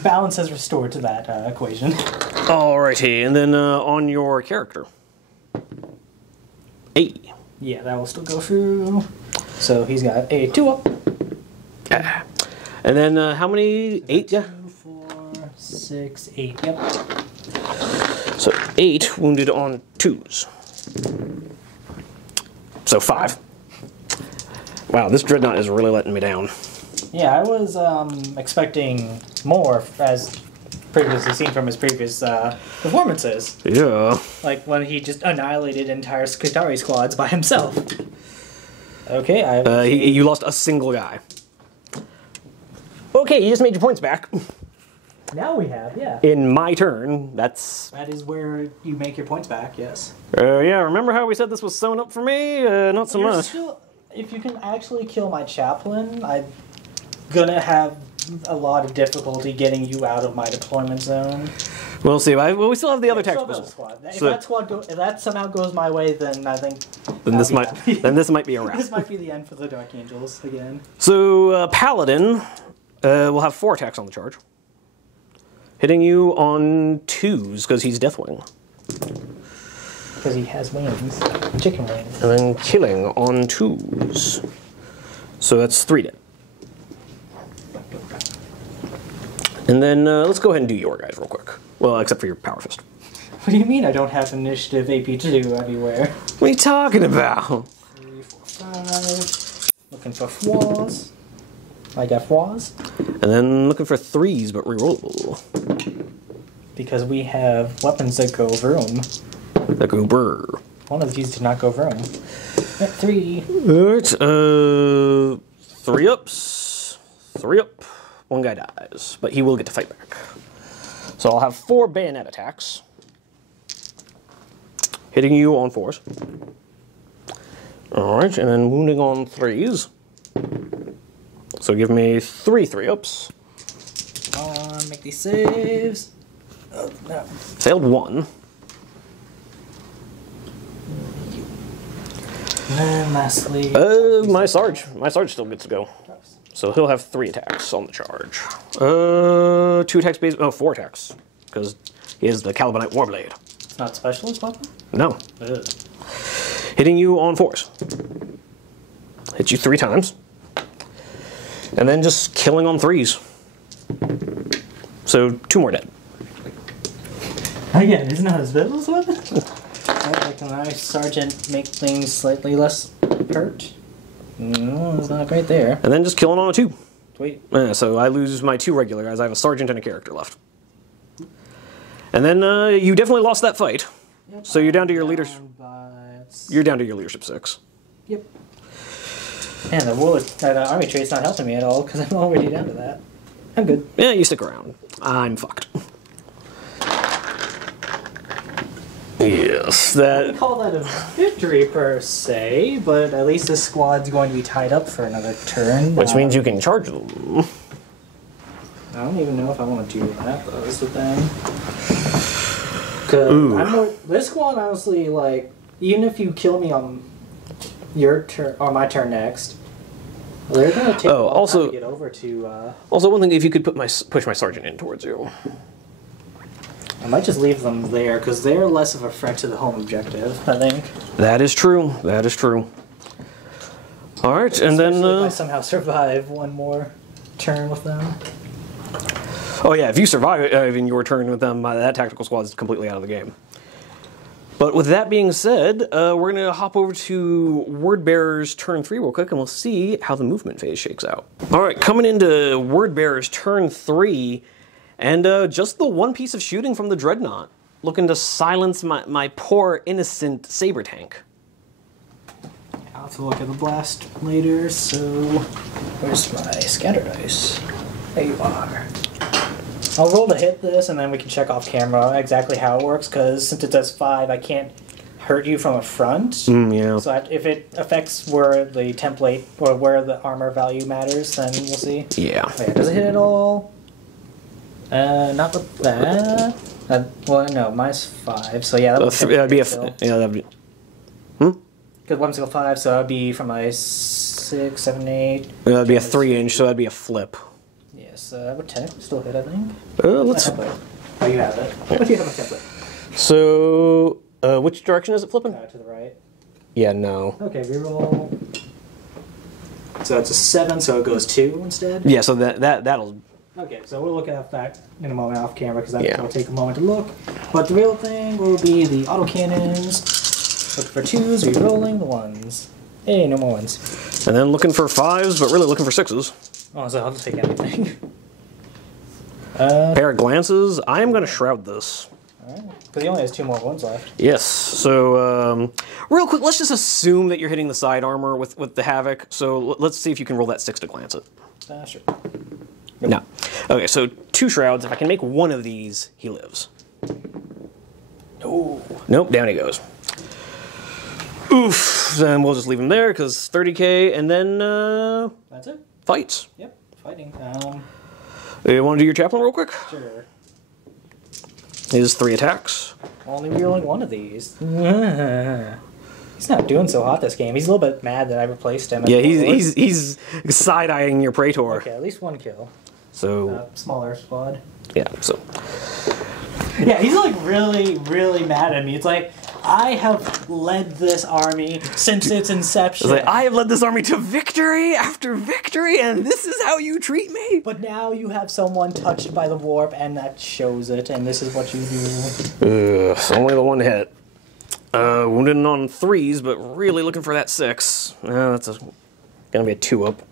Balance has restored to that equation. Alrighty, and then on your character. 8. Yeah, that will still go through. So he's got a 2-up. And then how many? 8? Yeah. 2, 4, 6, 8. Yep. So 8 wounded on 2s. So 5. Wow, this Dreadnought is really letting me down. Yeah, I was expecting more, as previously seen from his previous performances. Yeah. Like when he just annihilated entire Skitarii squads by himself. Okay, You lost a single guy. Okay, you just made your points back. now we have, yeah. In my turn, that's... That is where you make your points back, yes. yeah, remember how we said this was sewn up for me? Not so much. Still, if you can actually kill my chaplain, I'm gonna have a lot of difficulty getting you out of my deployment zone. We'll see. Well, we still have the other Still tax have a business. squad. So- If that somehow goes my way, then I think Then this I'll be might happy. then this might be a wrap. This might be the end for the Dark Angels again. So Paladin will have 4 attacks on the charge, hitting you on 2s because he's Deathwing, Because he has wings. Chicken wings. and then killing on 2s. So that's 3 dead. And then let's go ahead and do your guys real quick. Well, except for your Power Fist. What do you mean I don't have initiative AP2 everywhere? What are you talking about? 3, 4, 5. Looking for flaws. I got flaws. And then looking for 3s, but rerollable. Because we have weapons that go vroom. That go brr. One of these did not go vroom. 3. Alright, 3 ups. 3 up. 1 guy dies, but he will get to fight back. So I'll have 4 bayonet attacks. Hitting you on 4s. Alright, and then wounding on 3s. So give me 3 3-ups. Come on, make these saves. Oh, no. Failed 1. And then lastly... My Sarge still gets to go. So he'll have 3 attacks on the charge. 2 attacks based... Oh, 4 attacks. Because he has the Calibanite Warblade. It's not specialist weapon? No. Ugh. Hitting you on 4s. Hit you 3 times. And then just killing on 3s. So 2 more dead. Again, it's not a specialist weapon? Like a nice sergeant make things slightly less hurt? No, it's not great there. And then just killing on a 2. Wait. So I lose my 2 regular guys. I have a sergeant and a character left. And then you definitely lost that fight. Yep, So you're down to your leadership. You're down to your leadership 6. Yep. And the wool, that army trait's not helping me at all because I'm already down to that. I'm good. Yeah, you stick around. I'm fucked. Yes, I that. wouldn't call that a victory per se, but at least this squad's going to be tied up for another turn. Which means you can charge them. I don't even know if I want to do that, though, is the thing. Because this squad, honestly, like, even if you kill me on your turn, on my turn next, they're going to take a while to get over to... Also, one thing, if you could push my sergeant in towards you. I might just leave them there, because they're less of a threat to the home objective, I think. That is true. That is true. Alright, and then... if I somehow survive one more turn with them. Oh yeah, if you survive in your turn with them, that tactical squad is completely out of the game. But with that being said, we're going to hop over to Wordbearer's turn 3 real quick, and we'll see how the movement phase shakes out. Alright, coming into Wordbearer's turn 3, and just the one piece of shooting from the Dreadnought, looking to silence my poor, innocent saber tank. I'll have to look at the blast later, so... Where's my scatter dice? There you are. I'll roll to hit this, and then we can check off camera exactly how it works, because since it does 5, I can't hurt you from a front. Yeah. So if it affects where the template, or where the armor value matters, then we'll see. Yeah. Oh, yeah, does it hit at all? Not with that. Well, no, -5, so yeah, that'd be a... Yeah, that'd be... Because 1 single 5, so that'd be from a 6, 7, 8... That'd be a 3-inch, so that'd be a flip. Yes, that would technically still hit, I think. Let's... Oh, you have it. What do you have a template? So, which direction is it flipping? To the right. Yeah, no. Okay, reroll. So it's a 7, so it goes 2 instead? Yeah, so that'll... Okay, so we'll look at that in a moment off camera, because that will take a moment to look. But the real thing will be the autocannons. Look for 2s, re-rolling the 1s. Hey, no more 1s. And then looking for 5s, but really looking for 6s. Oh, so I'll just take everything. Pair of glances. I am going to shroud this. Alright, because he only has 2 more 1s left. Yes, so real quick, let's just assume that you're hitting the side armor with the Havoc. So let's see if you can roll that 6 to glance it. Sure. Nope. No. Okay, so 2 shrouds. If I can make one of these, he lives. Oh. Nope, down he goes. Oof. Then we'll just leave him there because 30k, and then That's it. Fights. Yep, fighting. You want to do your chaplain real quick? Sure. His 3 attacks. Only rerolling 1 of these. He's not doing so hot this game. He's a little bit mad that I replaced him. Yeah, he's side-eyeing your Praetor. Okay, at least 1 kill. So Smaller squad. yeah, so yeah, he's like really, really mad at me. It's like, I have led this army since its inception. it's like, I have led this army to victory after victory, and this is how you treat me. But now you have someone touched by the warp, and that shows it, and this is what you do. Only the 1 hit. Wounded on 3s, but really looking for that 6. That's gonna be a 2-up.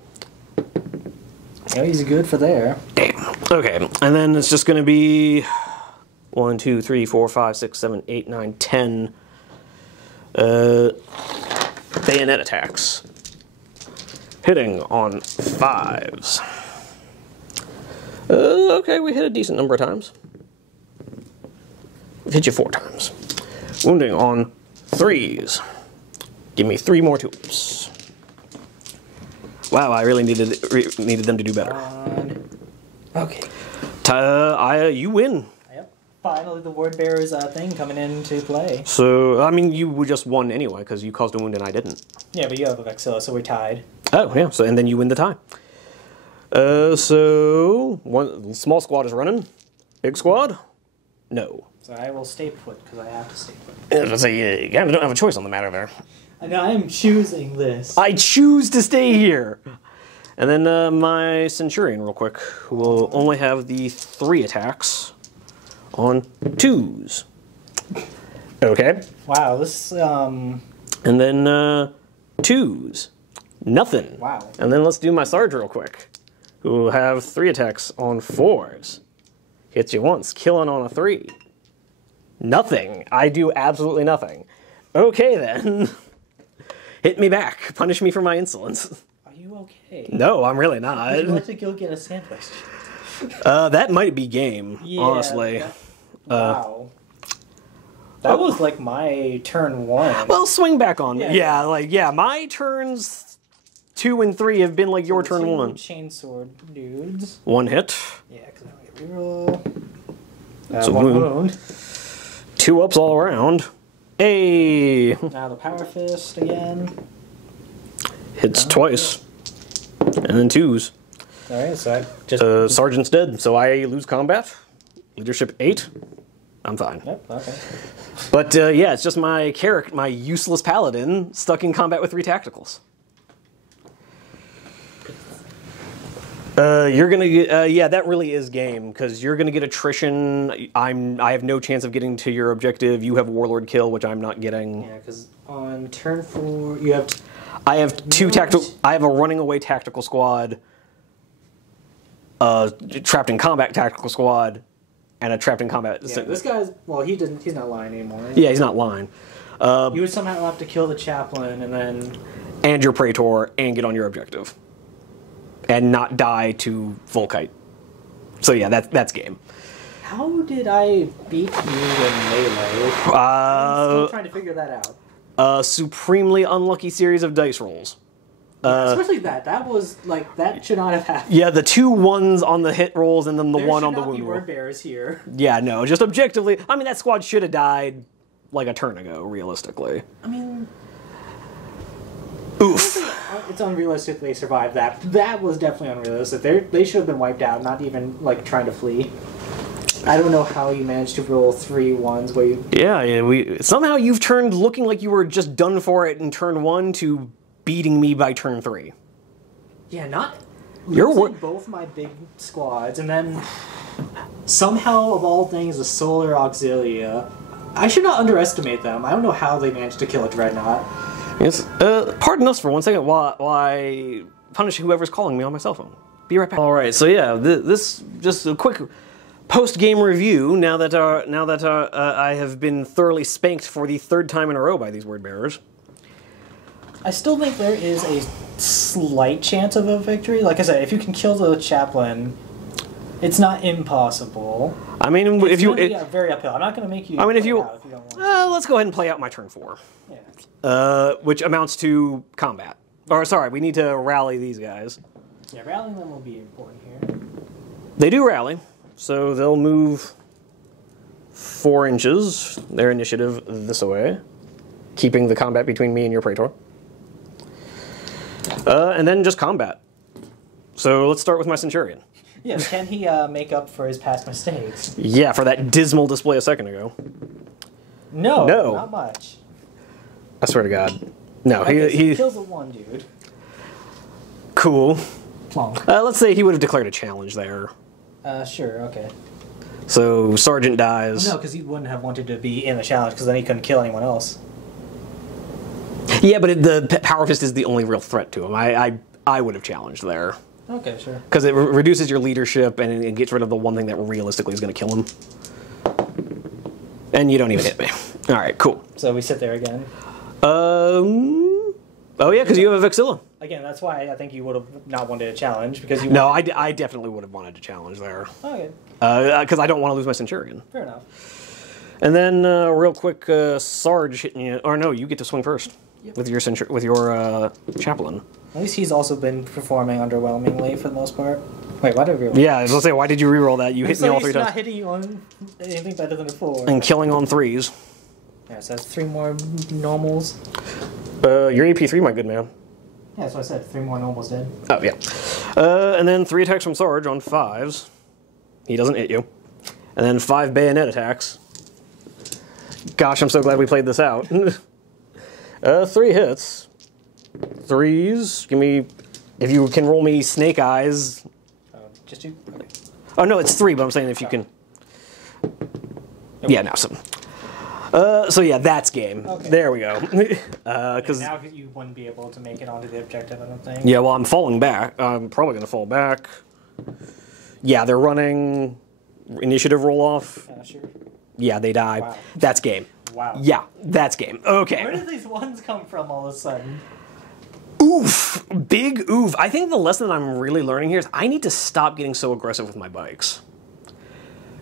Yeah, he's good for there. Damn. Okay, and then it's just gonna be 1, 2, 3, 4, 5, 6, 7, 8, 9, 10 bayonet attacks. Hitting on 5s. Okay, we hit a decent number of times. We've hit you 4 times. Wounding on 3s. Give me 3 more 2-ups. Wow, I really needed them to do better. Okay. You win. Yep. Finally, the word bearer's thing coming into play. So, I mean, you just won anyway, because you caused a wound and I didn't. Yeah, but you have a Vexilla, so we're tied. Oh, yeah, so, and then you win the tie. So, one small squad is running. Big squad? No. So I will stay put, because I have to stay put. I was gonna say, you don't have a choice on the matter there. I know, I am choosing this. I choose to stay here! And then my Centurion, real quick, who will only have the 3 attacks on 2s. Okay. Wow, this, And then 2s. Nothing. Wow. And then let's do my Sarge real quick, who will have 3 attacks on 4s. Hits you once, killing on a 3. Nothing. I do absolutely nothing. Okay, then. Hit me back. Punish me for my insolence. Are you okay? No, I'm really not. Would you like to go get a sandwich? That might be game, honestly. Wow. That was like my turn 1. Well, swing back on me. Yeah. Yeah, my turns 2 and 3 have been like your turn 1. Chainsword dudes. 1 hit. Yeah, because I don't get reroll. It's a 1 wound. wound. 2 ups all around. Hey! Now the Power Fist again. Hits twice. And then 2s. Alright, so I just... Sergeant's dead, so I lose combat. Leadership 8. I'm fine. Yep, okay. But yeah, it's just my useless paladin, stuck in combat with 3 tacticals. You're gonna get, yeah, that really is game, because you're gonna get attrition. I have no chance of getting to your objective. You have Warlord kill, which I'm not getting. Yeah, because on turn 4, you have... I have I have a running away tactical squad, trapped in combat tactical squad, and a trapped in combat. Yeah, this guy's... Well, he's not lying anymore. Yeah, he's not lying. You would somehow have to kill the chaplain, and then... And your Praetor, and get on your objective. And not die to Volkite. So yeah, that's game. How did I beat you in Melee? I'm still trying to figure that out. A supremely unlucky series of dice rolls. Yeah, especially that. That was, like, that should not have happened. Yeah, the 2 1s on the hit rolls and then the 1 on the wound roll. There should not be word bearers here. Yeah, no, just objectively. I mean, that squad should have died like a turn ago, realistically. I mean... Oof. It's unrealistic they survived that. That was definitely unrealistic. They should have been wiped out, not even, like, trying to flee. I don't know how you managed to roll 3 1s where you... Yeah, somehow you've turned looking like you were just done for it in turn 1 to beating me by turn 3. Yeah, not... You're losing both my big squads, and then somehow, of all things, a solar auxilia. I should not underestimate them. I don't know how they managed to kill a dreadnought. Yes. Pardon us for 1 second while I punish whoever's calling me on my cell phone. Be right back. All right. So yeah, this just a quick post-game review. Now that I have been thoroughly spanked for the 3rd time in a row by these word bearers. I still think there is a slight chance of a victory. Like I said, if you can kill the chaplain, it's not impossible. I mean, if you very uphill. I'm not going to make you. I mean, if you don't want let's go ahead and play out my turn 4. Yeah. Which amounts to combat. Or sorry, we need to rally these guys. Yeah, rallying them will be important here. They do rally, so they'll move 4 inches, their initiative this way, keeping the combat between me and your Praetor. And then just combat. So let's start with my Centurion. Yeah, can he make up for his past mistakes? Yeah, for that dismal display a second ago. No, No. not much. I swear to God. No, Okay, so he kills the one dude. Cool. Plonk. Let's say he would have declared a challenge there. Sure, okay. So Sergeant dies. No, because he wouldn't have wanted to be in the challenge, because then he couldn't kill anyone else. Yeah, but the Power Fist is the only real threat to him. I would have challenged there. Okay, sure. Because it reduces your leadership and it gets rid of the one thing that realistically is going to kill him. And you don't even hit me. All right, cool. So we sit there again. Oh yeah, because you have a Vexilla. Again, that's why I think you would have not wanted a challenge, because you... No, I definitely would have wanted to challenge there. Okay. Because I don't want to lose my Centurion. Fair enough. And then, real quick, Sarge hitting you... Or no, you get to swing first. Yep. With your Chaplain. At least he's also been performing underwhelmingly for the most part. Wait, why did we reroll? Yeah, I was going to say, why did you reroll that? You hit me all 3 times. Not hitting you on anything better than a 4. And killing on 3s. Yeah, so that's 3 more normals. You're AP3, my good man. Yeah, that's what I said. 3 more normals dead. Oh, yeah. And then 3 attacks from Sarge on 5s. He doesn't hit you. And then 5 bayonet attacks. Gosh, I'm so glad we played this out. 3 hits. 3s. Give me... If you can roll me Snake Eyes... Just 2? Okay. Oh, no, it's 3, but I'm saying if you can... Yeah, no, so... So yeah, that's game. Okay. There we go. Because now you wouldn't be able to make it onto the objective, I don't think. Yeah, well, I'm falling back. I'm probably going to fall back. Yeah, they're running initiative roll off. Sure. Yeah, they die. Wow. That's game. Wow. Yeah, that's game. Okay. Where did these ones come from all of a sudden? Oof. Big oof. I think the lesson that I'm really learning here is I need to stop getting so aggressive with my bikes.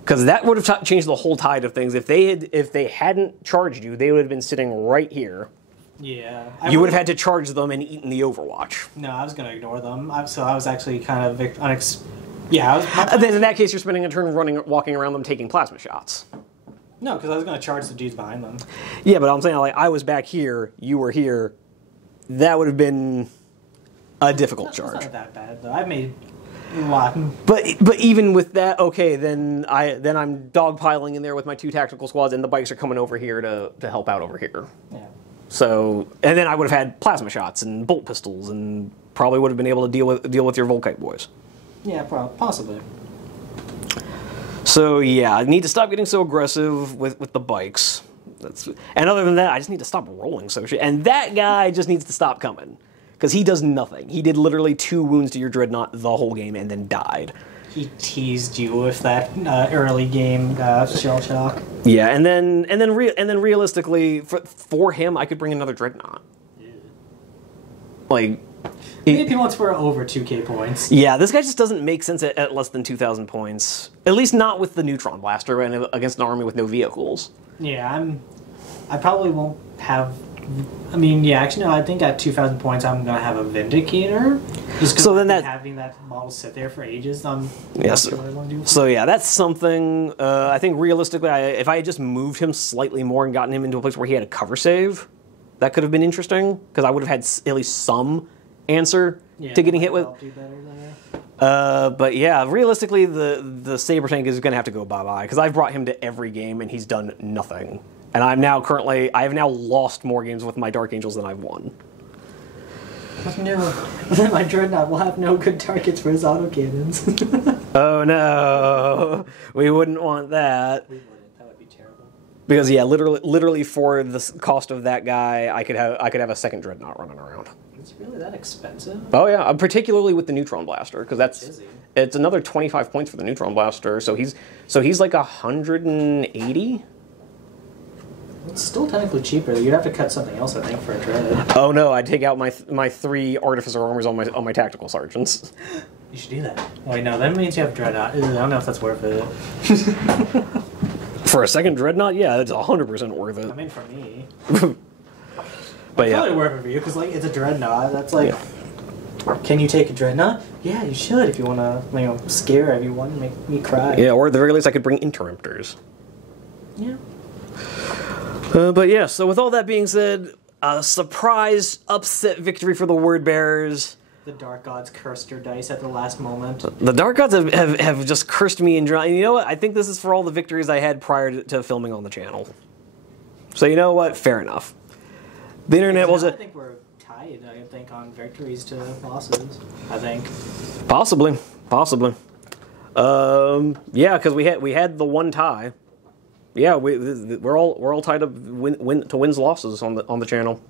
Because that would have changed the whole tide of things. If they hadn't charged you, they would have been sitting right here. Yeah. You would have had to charge them and eaten the Overwatch. No, I was going to ignore them. So I was actually kind of Then in that case, you're spending a turn walking around them, taking plasma shots. No, because I was going to charge the dudes behind them. Yeah, but I'm saying, like, I was back here, you were here. That would have been a difficult charge. It's not that bad, though. I made a lot. But even with that, okay, then I'm dogpiling in there with my 2 tactical squads, and the bikes are coming over here to help out over here. Yeah. So, and then I would have had plasma shots and bolt pistols, and probably would have been able to deal with your Volkite boys. Yeah, possibly. So yeah, I need to stop getting so aggressive with the bikes. And other than that, I just need to stop rolling so shit. And that guy just needs to stop coming. Because he does nothing. He did literally 2 wounds to your Dreadnought the whole game and then died. He teased you with that early game shell shock. Yeah, and then realistically, for him, I could bring another Dreadnought. Yeah. Like... Maybe he wants for over 2k points. Yeah, this guy just doesn't make sense at less than 2,000 points. At least not with the Neutron Blaster and against an army with no vehicles. Yeah, I probably won't have... I mean, yeah, actually, no, I think at 2,000 points I'm going to have a Vindicator. Just because having that model sit there for ages, yes. So yeah, that's something. I think realistically, if I had just moved him slightly more and gotten him into a place where he had a cover save, that could have been interesting, because I would have had at least some answer to getting hit with. But yeah, realistically, the Saber Tank is going to have to go bye-bye, because I've brought him to every game and he's done nothing. And I have now lost more games with my Dark Angels than I've won. No, my Dreadnought will have no good targets for his autocannons. Oh no, we wouldn't want that. We wouldn't. That would be terrible. Because yeah, literally for the cost of that guy, I could have a second Dreadnought running around. It's really that expensive? Oh yeah, particularly with the Neutron Blaster, because it's another 25 points for the Neutron Blaster. So he's like 180. It's still technically cheaper. You'd have to cut something else, I think, for a Dread. Oh no, I'd take out my 3 Artificer Armors on my Tactical Sergeants. You should do that. Wait, no, that means you have Dreadnought. I don't know if that's worth it. For a second Dreadnought, yeah, it's 100% worth it. I mean, for me. But yeah, probably worth it for you, because like it's a Dreadnought. That's like, can you take a Dreadnought? Yeah, you should if you want to, scare everyone, and make me cry. Yeah, or at the very least, I could bring Interruptors. Yeah. But yeah, so with all that being said, a surprise upset victory for the Word Bearers. The Dark Gods cursed your dice at the last moment. The Dark Gods have just cursed me and drawn. You know what? I think this is for all the victories I had prior to filming on the channel. So you know what? Fair enough. The internet was I think we're tied, on victories to losses. I think. Possibly. Yeah, because we had the one tie. Yeah, we're all tied up wins losses on the channel.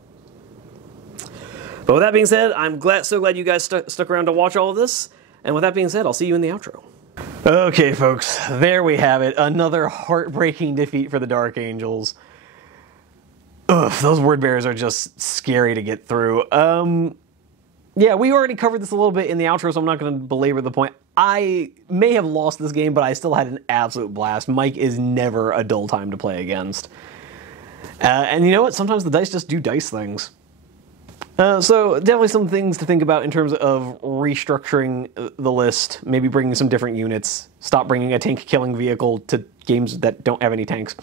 But with that being said, I'm so glad you guys stuck around to watch all of this. And with that being said, I'll see you in the outro. Okay, folks, there we have it. Another heartbreaking defeat for the Dark Angels. Ugh, those Word Bearers are just scary to get through. Yeah, we already covered this a little bit in the outro, so I'm not going to belabor the point. I may have lost this game, but I still had an absolute blast. Mike is never a dull time to play against. And you know what? Sometimes the dice just do dice things. So definitely some things to think about in terms of restructuring the list, maybe bringing some different units, stop bringing a tank-killing vehicle to games that don't have any tanks.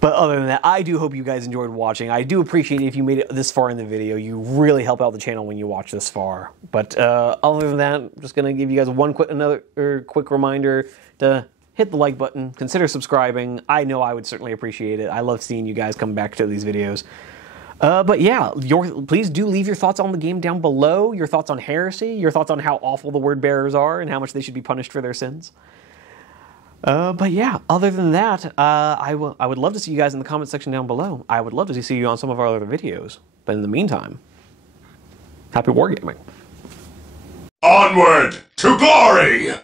But other than that, I do hope you guys enjoyed watching. I do appreciate it if you made it this far in the video. You really help out the channel when you watch this far. But other than that, I'm just going to give you guys another quick reminder to hit the like button, consider subscribing. I know I would certainly appreciate it. I love seeing you guys come back to these videos. But yeah, please do leave your thoughts on the game down below, your thoughts on Heresy, your thoughts on how awful the Word Bearers are and how much they should be punished for their sins. But yeah, other than that, I would love to see you guys in the comment section down below. I would love to see you on some of our other videos. But in the meantime, happy wargaming. Onward to glory!